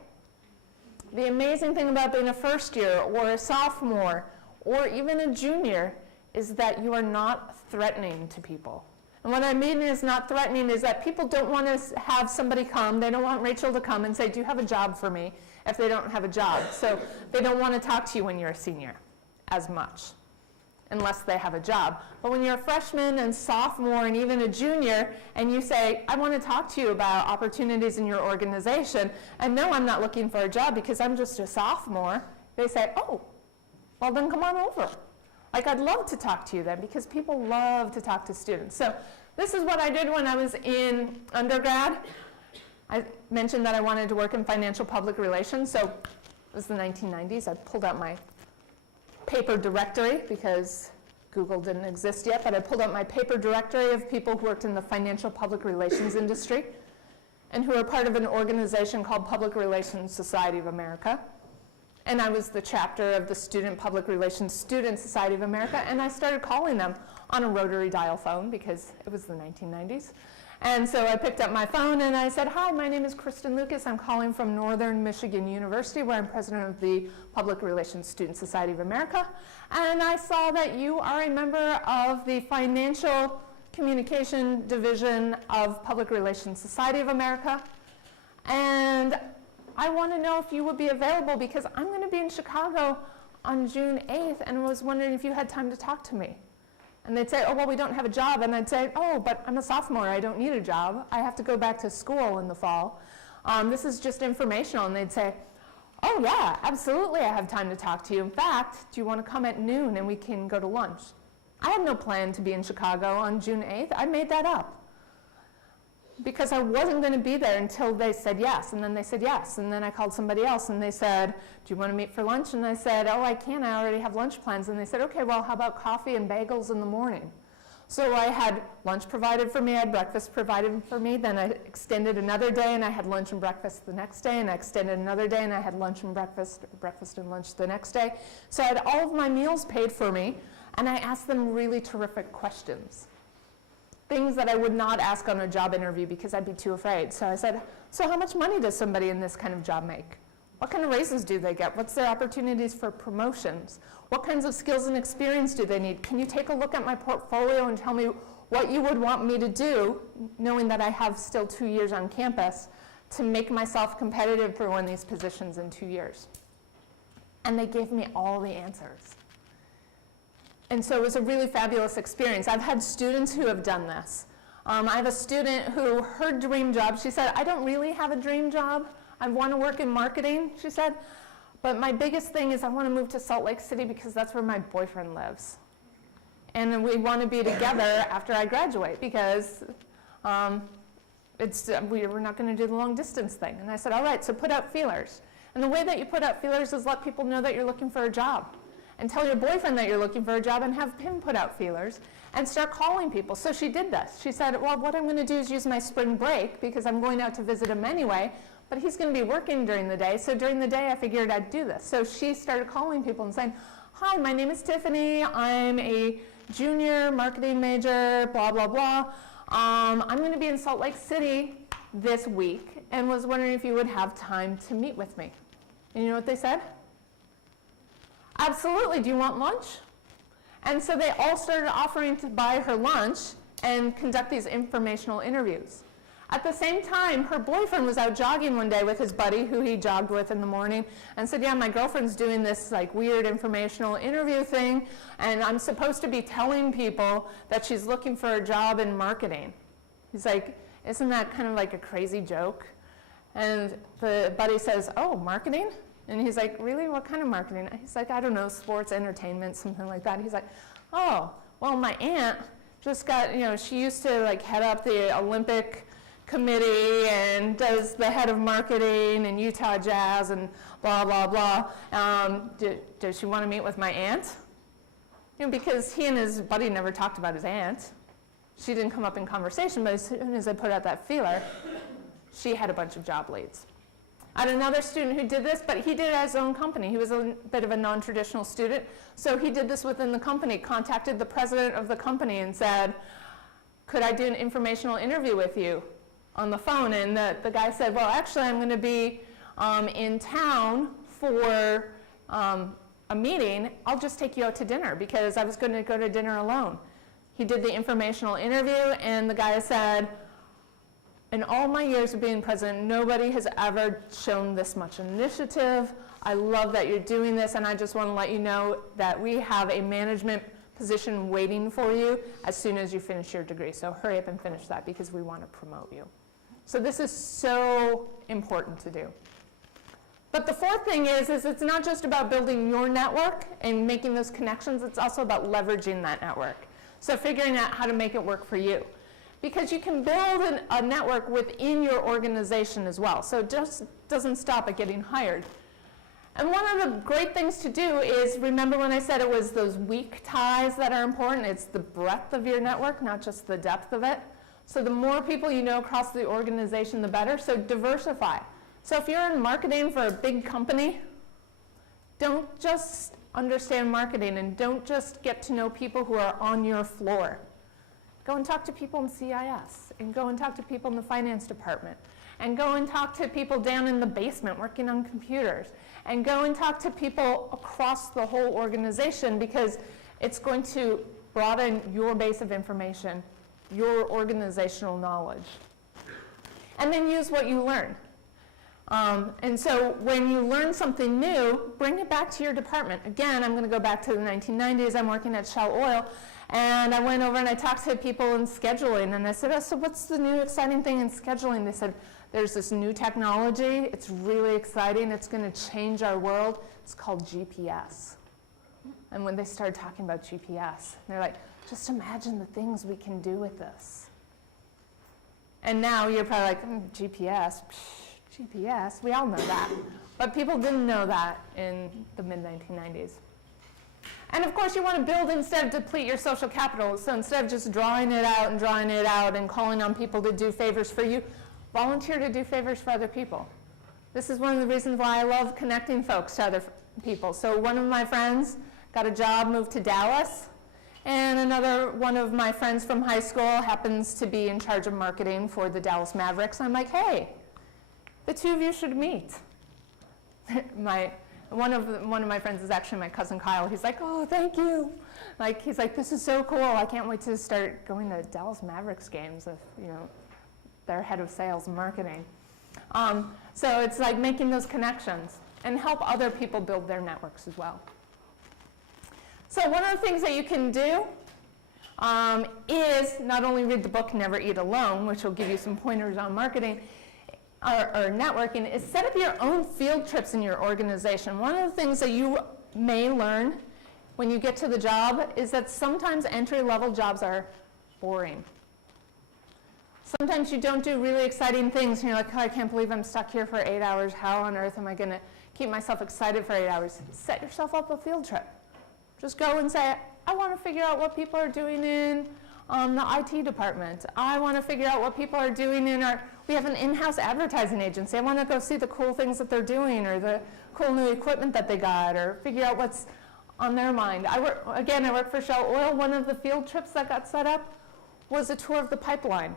The amazing thing about being a first year or a sophomore or even a junior is that you are not threatening to people. And what I mean is not threatening is that people don't want to have somebody come, they don't want Rachel to come and say, do you have a job for me, if they don't have a job. So they don't want to talk to you when you're a senior as much, unless they have a job. But when you're a freshman and sophomore and even a junior, and you say, I want to talk to you about opportunities in your organization, and no, I'm not looking for a job because I'm just a sophomore, they say, oh, well, then come on over. Like, I'd love to talk to you then, because people love to talk to students. So this is what I did when I was in undergrad. I mentioned that I wanted to work in financial public relations. So it was the 1990s. I pulled out my paper directory, because Google didn't exist yet, but I pulled out my paper directory of people who worked in the financial public relations industry and who are part of an organization called Public Relations Society of America. And I was the chapter of the Student Public Relations Student Society of America, and I started calling them on a rotary dial phone, because it was the 1990s. And so I picked up my phone and I said, hi, my name is Kristen Lucas. I'm calling from Northern Michigan University, where I'm president of the Public Relations Student Society of America. And I saw that you are a member of the Financial Communication Division of Public Relations Society of America. And I want to know if you would be available, because I'm going to be in Chicago on June 8th, and I was wondering if you had time to talk to me. And they'd say, oh, well, we don't have a job. And I'd say, oh, but I'm a sophomore. I don't need a job. I have to go back to school in the fall. This is just informational. And they'd say, oh, yeah, absolutely, I have time to talk to you. In fact, do you want to come at noon and we can go to lunch? I had no plan to be in Chicago on June 8th. I made that up, because I wasn't going to be there until they said yes. And then they said yes. And then I called somebody else, and they said, do you want to meet for lunch? And I said, oh, I can't. I already have lunch plans. And they said, okay, well, how about coffee and bagels in the morning? So I had lunch provided for me. I had breakfast provided for me. Then I extended another day, and I had lunch and breakfast the next day. And I extended another day, and I had lunch and breakfast and lunch the next day. So I had all of my meals paid for me, and I asked them really terrific questions. Things that I would not ask on a job interview, because I'd be too afraid. So I said, so how much money does somebody in this kind of job make? What kind of raises do they get? What's their opportunities for promotions? What kinds of skills and experience do they need? Can you take a look at my portfolio and tell me what you would want me to do, knowing that I have still 2 years on campus, to make myself competitive for one of these positions in 2 years? And they gave me all the answers. And so it was a really fabulous experience. I've had students who have done this. I have a student who, her dream job, she said, I don't really have a dream job. I want to work in marketing, she said. But my biggest thing is I want to move to Salt Lake City, because that's where my boyfriend lives. And we want to be together after I graduate, because we're not going to do the long distance thing. And I said, all right, so put out feelers. And the way that you put out feelers is let people know that you're looking for a job. And tell your boyfriend that you're looking for a job, and have him put out feelers and start calling people. So she did this. She said, well, what I'm going to do is use my spring break, because I'm going out to visit him anyway, but he's going to be working during the day. So during the day, I figured I'd do this. So she started calling people and saying, hi, my name is Tiffany. I'm a junior marketing major, blah, blah, blah. I'm going to be in Salt Lake City this week and was wondering if you would have time to meet with me. And you know what they said? Absolutely, do you want lunch? And so they all started offering to buy her lunch and conduct these informational interviews. At the same time, her boyfriend was out jogging one day with his buddy who he jogged with in the morning and said, yeah, my girlfriend's doing this like weird informational interview thing, and I'm supposed to be telling people that she's looking for a job in marketing. He's like, isn't that kind of like a crazy joke? And the buddy says, oh, marketing? And he's like, really? What kind of marketing? He's like, I don't know, sports, entertainment, something like that. He's like, oh, well, my aunt just got, she used to like head up the Olympic committee and does the head of marketing in Utah Jazz and blah, blah, blah. Does she want to meet with my aunt? Because he and his buddy never talked about his aunt. She didn't come up in conversation, but as soon as I put out that feeler, she had a bunch of job leads. I had another student who did this, but he did it at his own company. He was a bit of a non-traditional student, so he did this within the company, contacted the president of the company and said, could I do an informational interview with you on the phone? And the guy said, well, actually, I'm going to be in town for a meeting. I'll just take you out to dinner because I was going to go to dinner alone. He did the informational interview, and the guy said, in all my years of being president, nobody has ever shown this much initiative. I love that you're doing this, and I just want to let you know that we have a management position waiting for you as soon as you finish your degree. So hurry up and finish that because we want to promote you. So this is so important to do. But the fourth thing is it's not just about building your network and making those connections, it's also about leveraging that network. So figuring out how to make it work for you. Because you can build a network within your organization as well. So it just doesn't stop at getting hired. And one of the great things to do is, remember when I said it was those weak ties that are important? It's the breadth of your network, not just the depth of it. So the more people you know across the organization, the better. So diversify. So if you're in marketing for a big company, don't just understand marketing and don't just get to know people who are on your floor. Go and talk to people in CIS, and go and talk to people in the finance department, and go and talk to people down in the basement working on computers, and go and talk to people across the whole organization because it's going to broaden your base of information, your organizational knowledge. And then use what you learn. And so when you learn something new, bring it back to your department. Again, I'm going to go back to the 1990s. I'm working at Shell Oil. And I went over and I talked to people in scheduling. And I said, oh, so what's the new exciting thing in scheduling? They said, there's this new technology. It's really exciting. It's going to change our world. It's called GPS. And when they started talking about GPS, they're like, just imagine the things we can do with this. And now you're probably like, GPS, GPS, we all know that. But people didn't know that in the mid-1990s. And of course, you want to build instead of deplete your social capital. So instead of just drawing it out and calling on people to do favors for you, volunteer to do favors for other people. This is one of the reasons why I love connecting folks to other people. So one of my friends got a job, moved to Dallas, and another one of my friends from high school happens to be in charge of marketing for the Dallas Mavericks. I'm like, hey, the two of you should meet. One of my friends is actually my cousin Kyle. He's like, oh, thank you. He's like, this is so cool. I can't wait to start going to Dallas Mavericks games if, they're head of sales and marketing. So it's like making those connections and help other people build their networks as well. So one of the things that you can do is not only read the book Never Eat Alone, which will give you some pointers on marketing, or networking, is set up your own field trips in your organization. One of the things that you may learn when you get to the job is that sometimes entry-level jobs are boring. Sometimes you don't do really exciting things, and you're like, oh, I can't believe I'm stuck here for 8 hours. How on earth am I going to keep myself excited for 8 hours? Set yourself up a field trip. Just go and say, I want to figure out what people are doing in the IT department. I want to figure out what people are doing we have an in-house advertising agency. I want to go see the cool things that they're doing or the cool new equipment that they got or figure out what's on their mind. I work for Shell Oil. One of the field trips that got set up was a tour of the pipeline.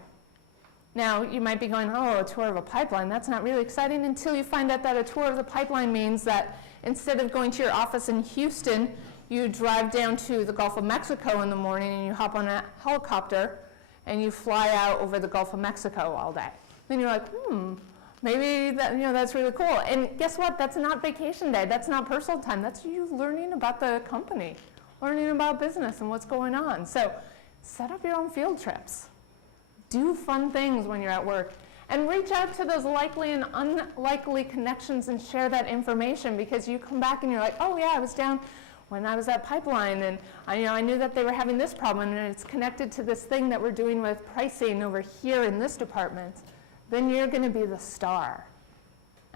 Now, you might be going, oh, a tour of a pipeline, that's not really exciting, until you find out that a tour of the pipeline means that instead of going to your office in Houston, you drive down to the Gulf of Mexico in the morning and you hop on a helicopter and you fly out over the Gulf of Mexico all day. Then you're like, maybe that's really cool. And guess what? That's not vacation day. That's not personal time. That's you learning about the company, learning about business and what's going on. So set up your own field trips. Do fun things when you're at work. And reach out to those likely and unlikely connections and share that information, because you come back and you're like, oh yeah, I was down when I was at Pipeline, and I knew that they were having this problem, and it's connected to this thing that we're doing with pricing over here in this department. Then you're going to be the star.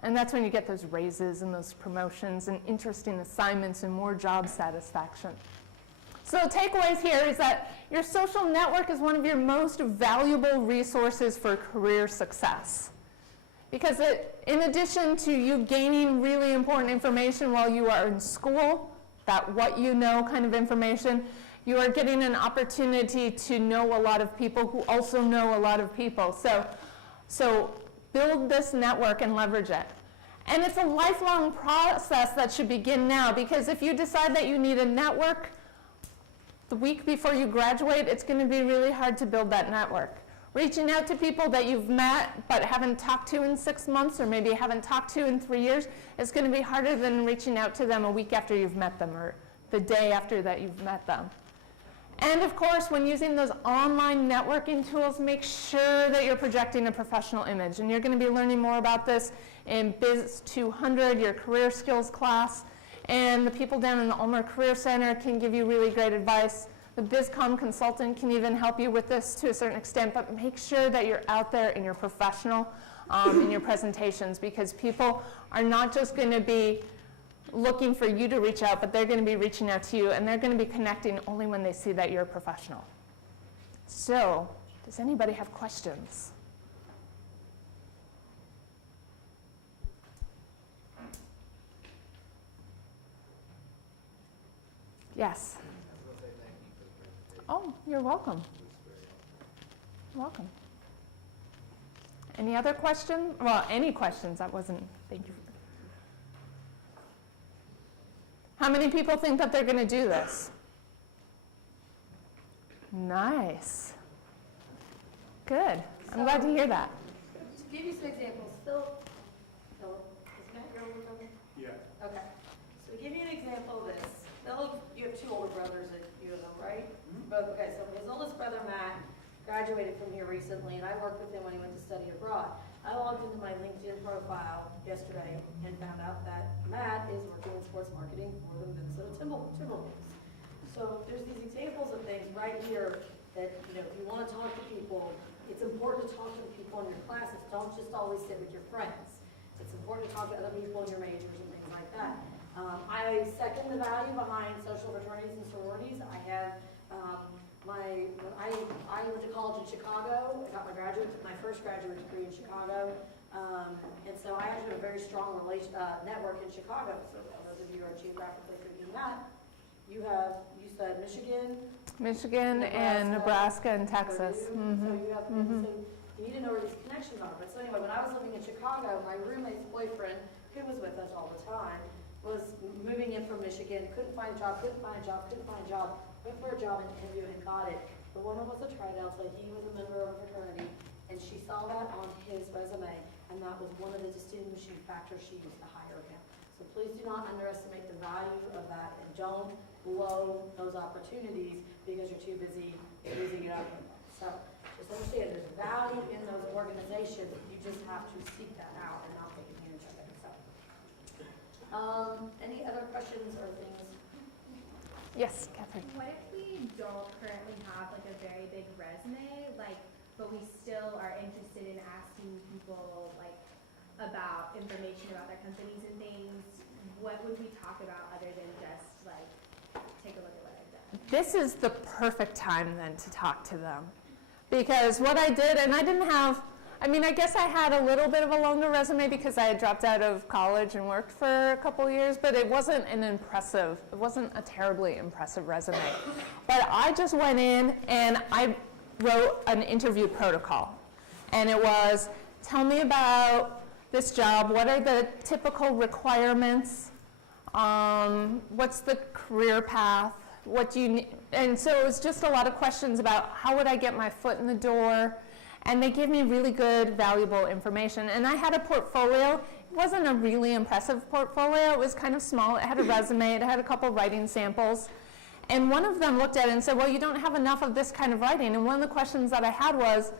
And that's when you get those raises and those promotions and interesting assignments and more job satisfaction. So the takeaways here is that your social network is one of your most valuable resources for career success. Because in addition to you gaining really important information while you are in school, that what you know kind of information, you are getting an opportunity to know a lot of people who also know a lot of people. So build this network and leverage it. And it's a lifelong process that should begin now, because if you decide that you need a network the week before you graduate, it's going to be really hard to build that network. Reaching out to people that you've met but haven't talked to in 6 months, or maybe haven't talked to in 3 years, is going to be harder than reaching out to them a week after you've met them, or the day after that you've met them. And of course, when using those online networking tools, make sure that you're projecting a professional image. And you're going to be learning more about this in Biz 200, your career skills class. And the people down in the Ulmer Career Center can give you really great advice. The BizCom consultant can even help you with this to a certain extent, but make sure that you're out there and you're professional in your presentations, because people are not just going to be looking for you to reach out, but they're going to be reaching out to you, and they're going to be connecting only when they see that you're a professional. So, does anybody have questions? Yes. Oh, you're welcome. You're welcome. Any other questions? Well, any questions? That wasn't, thank you. How many people think that they're going to do this? Nice. Good. I'm glad to hear that. To give you some examples, Philip, is Matt your older brother? Yeah. Okay. So to give you an example of this, Philip, you have 2 older brothers at U of M, right? Both. Okay, so his oldest brother, Matt, graduated from here recently, and I worked with him when he went to study abroad. I logged into my LinkedIn profile yesterday and found out that Matt is working in sports marketing for the Minnesota Timberwolves. So there's these examples of things right here that, if you want to talk to people, it's important to talk to the people in your classes. Don't just always sit with your friends. It's important to talk to other people in your majors and things like that. I second the value behind social fraternities and sororities. I have when I went to college in Chicago. I got my first graduate degree in Chicago, and so I actually have a very strong network in Chicago. So those of you who are geographically thinking that, you said Michigan, Nebraska, and Texas. Purdue. So you have, so you need to know where these connections are. But so anyway, when I was living in Chicago, my roommate's boyfriend, who was with us all the time, was moving in from Michigan, couldn't find a job, went for a job interview and got it. The woman was a Tri-Delta, he was a member of a fraternity, and she saw that on his resume, and that was one of the distinguishing factors she used to hire him. So please do not underestimate the value of that, and don't blow those opportunities because you're too busy using it up. So just understand there's value in those organizations, you just have to seek that out and not take advantage of it. So, any other questions or things? Yes, Catherine. What if we don't currently have a very big resume, but we still are interested in asking people about information about their companies and things? What would we talk about other than just take a look at what I've done? This is the perfect time then to talk to them. Because what I did, and I didn't have I mean, I guess I had a little bit of a longer resume because I had dropped out of college and worked for a couple of years, but it wasn't a terribly impressive resume. But I just went in and I wrote an interview protocol. And it was, tell me about this job, what are the typical requirements, what's the career path, what do you need? And so it was just a lot of questions about how would I get my foot in the door. And they gave me really good, valuable information. And I had a portfolio. It wasn't a really impressive portfolio. It was kind of small. It had a resume. It had a couple writing samples. And one of them looked at it and said, well, you don't have enough of this kind of writing. And one of the questions that I had was,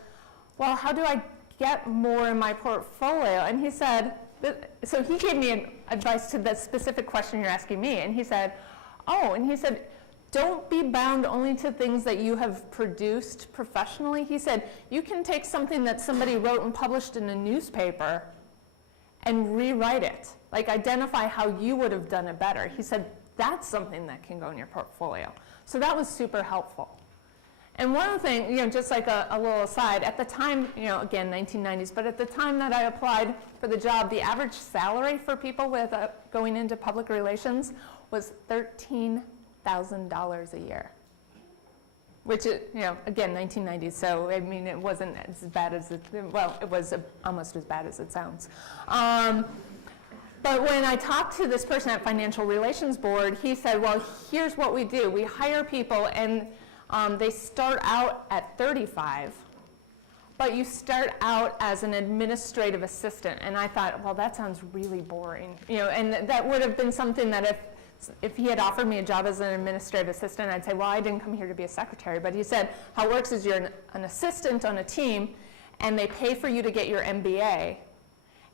well, how do I get more in my portfolio? And he said, so he gave me advice to the specific question you're asking me. And he said, don't be bound only to things that you have produced professionally. He said, you can take something that somebody wrote and published in a newspaper and rewrite it. Like identify how you would have done it better. He said, that's something that can go in your portfolio. So that was super helpful. And one of the things, just like a little aside, at the time, again, 1990s, but at the time that I applied for the job, the average salary for people with going into public relations was $13,000 a year, which is, again, 1990s, so I mean, it wasn't as bad as it was almost as bad as it sounds. But when I talked to this person at Financial Relations Board, he said, well, here's what we do. We hire people, and they start out at 35, but you start out as an administrative assistant. And I thought, well, that sounds really boring. And that would have been something that if he had offered me a job as an administrative assistant, I'd say, well, I didn't come here to be a secretary. But he said, how it works is you're an assistant on a team, and they pay for you to get your MBA.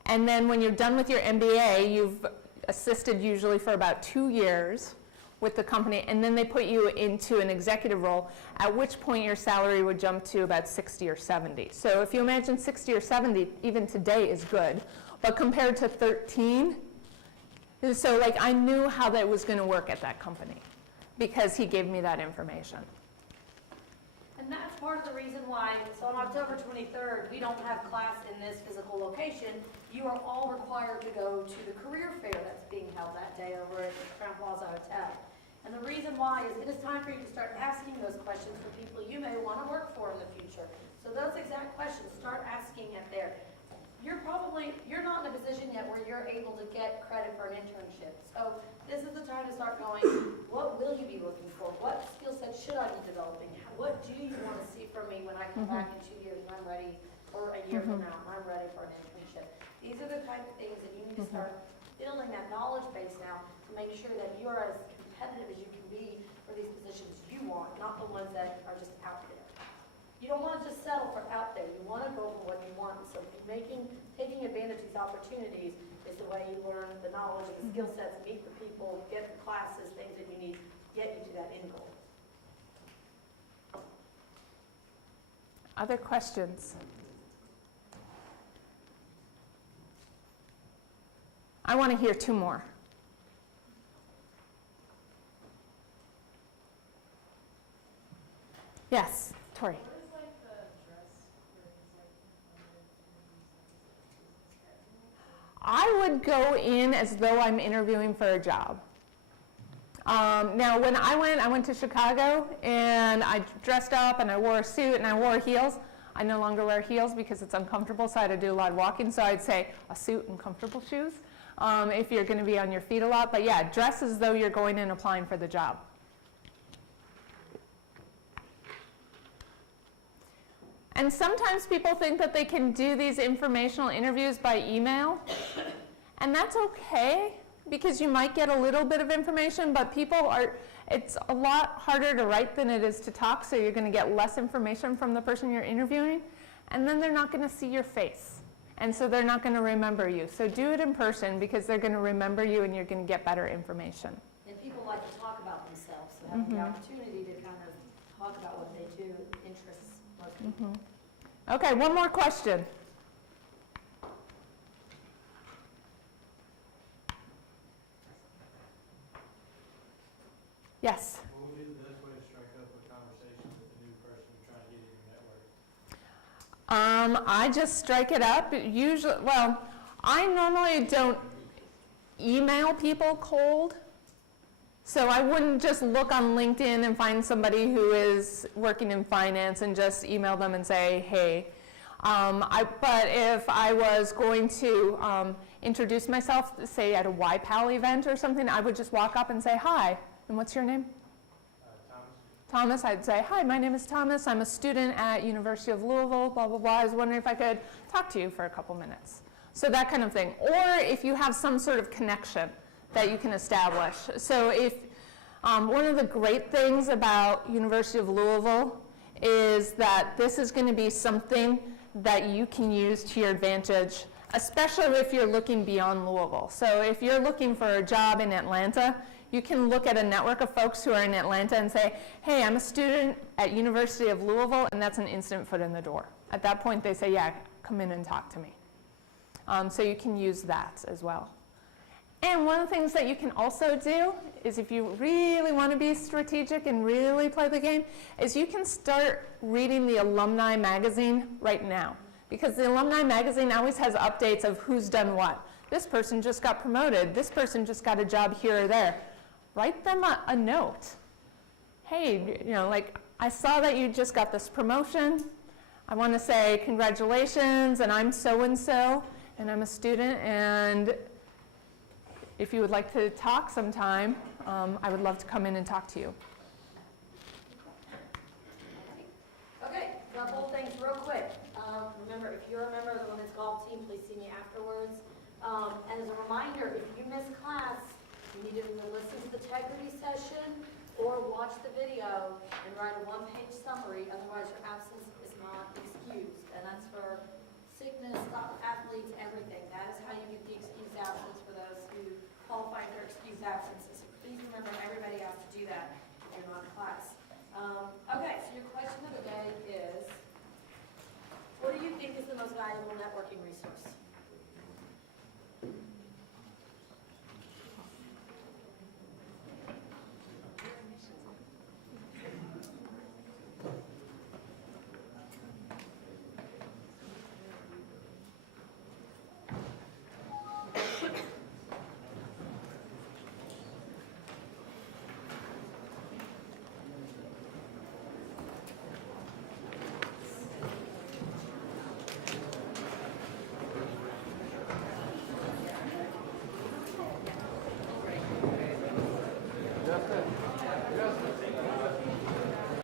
And then when you're done with your MBA, you've assisted usually for about 2 years with the company, and then they put you into an executive role, at which point your salary would jump to about 60 or 70. So if you imagine 60 or 70, even today is good. But compared to 13, so like I knew how that was going to work at that company because he gave me that information. And that's part of the reason why, so on October 23rd, we don't have class in this physical location. You are all required to go to the career fair that's being held that day over at the Crown Plaza Hotel. And the reason why is it is time for you to start asking those questions for people you may want to work for in the future. So those exact questions, start asking it there. You're not in a position yet where you're able to get credit for an internship. So this is the time to start going, what will you be looking for? What skill set should I be developing? What do you want to see from me when I come back in 2 years and I'm ready, or a year from now, and I'm ready for an internship? These are the kind of things that you need to start building that knowledge base now to make sure that you are as competitive as you can be for these positions you want, not the ones that are just out there. You don't want to just settle for out there. You want to go for what you want. So taking advantage of these opportunities is the way you learn the knowledge and the skill sets, meet the people, get the classes, things that you need to get you to that end goal. Other questions? I want to hear 2 more. Yes, Tori. I would go in as though I'm interviewing for a job. Now, when I went to Chicago, and I dressed up, and I wore a suit, and I wore heels. I no longer wear heels because it's uncomfortable, so I had to do a lot of walking. So I'd say a suit and comfortable shoes if you're going to be on your feet a lot. But yeah, dress as though you're going in applying for the job. And sometimes people think that they can do these informational interviews by email, and that's okay because you might get a little bit of information, but it's a lot harder to write than it is to talk, so you're going to get less information from the person you're interviewing, and then they're not going to see your face, and so they're not going to remember you. So do it in person because they're going to remember you and you're going to get better information. And people like to talk about themselves, so having the opportunity to kind of talk about what they do interests most people. Okay, one more question. Yes? What would be the best way to strike up a conversation with a new person trying to get in your network? I just strike it up. Usually, well, I normally don't email people cold. So I wouldn't just look on LinkedIn and find somebody who is working in finance and just email them and say, hey. But if I was going to introduce myself, say at a YPAL event or something, I would just walk up and say, hi, and what's your name? Thomas. I'd say, hi, my name is Thomas. I'm a student at University of Louisville, blah, blah, blah. I was wondering if I could talk to you for a couple minutes. So that kind of thing. Or if you have some sort of connection that you can establish. So if one of the great things about University of Louisville is that this is going to be something that you can use to your advantage, especially if you're looking beyond Louisville. So if you're looking for a job in Atlanta, you can look at a network of folks who are in Atlanta and say, hey, I'm a student at University of Louisville, and that's an instant foot in the door. At that point, they say, yeah, come in and talk to me. So you can use that as well. And one of the things that you can also do is if you really want to be strategic and really play the game, is you can start reading the alumni magazine right now. Because the alumni magazine always has updates of who's done what. This person just got promoted. This person just got a job here or there. Write them a note. Hey, like, I saw that you just got this promotion. I want to say congratulations, and I'm so-and-so, and I'm a student, and if you would like to talk sometime, I would love to come in and talk to you. Okay, couple things real quick. Remember, if you're a member of the women's golf team, please see me afterwards. And as a reminder, if you miss class, you need to either listen to the integrity session or watch the video and write a one-page summary. Otherwise, your absence is not excused. And that's for sickness, athletes, everything. That is how you get the excused absence for those who qualify for excused absences. So please remember, everybody has to do that if you're not in class. Okay, so your question of the day is, what do you think is the most valuable networking resource?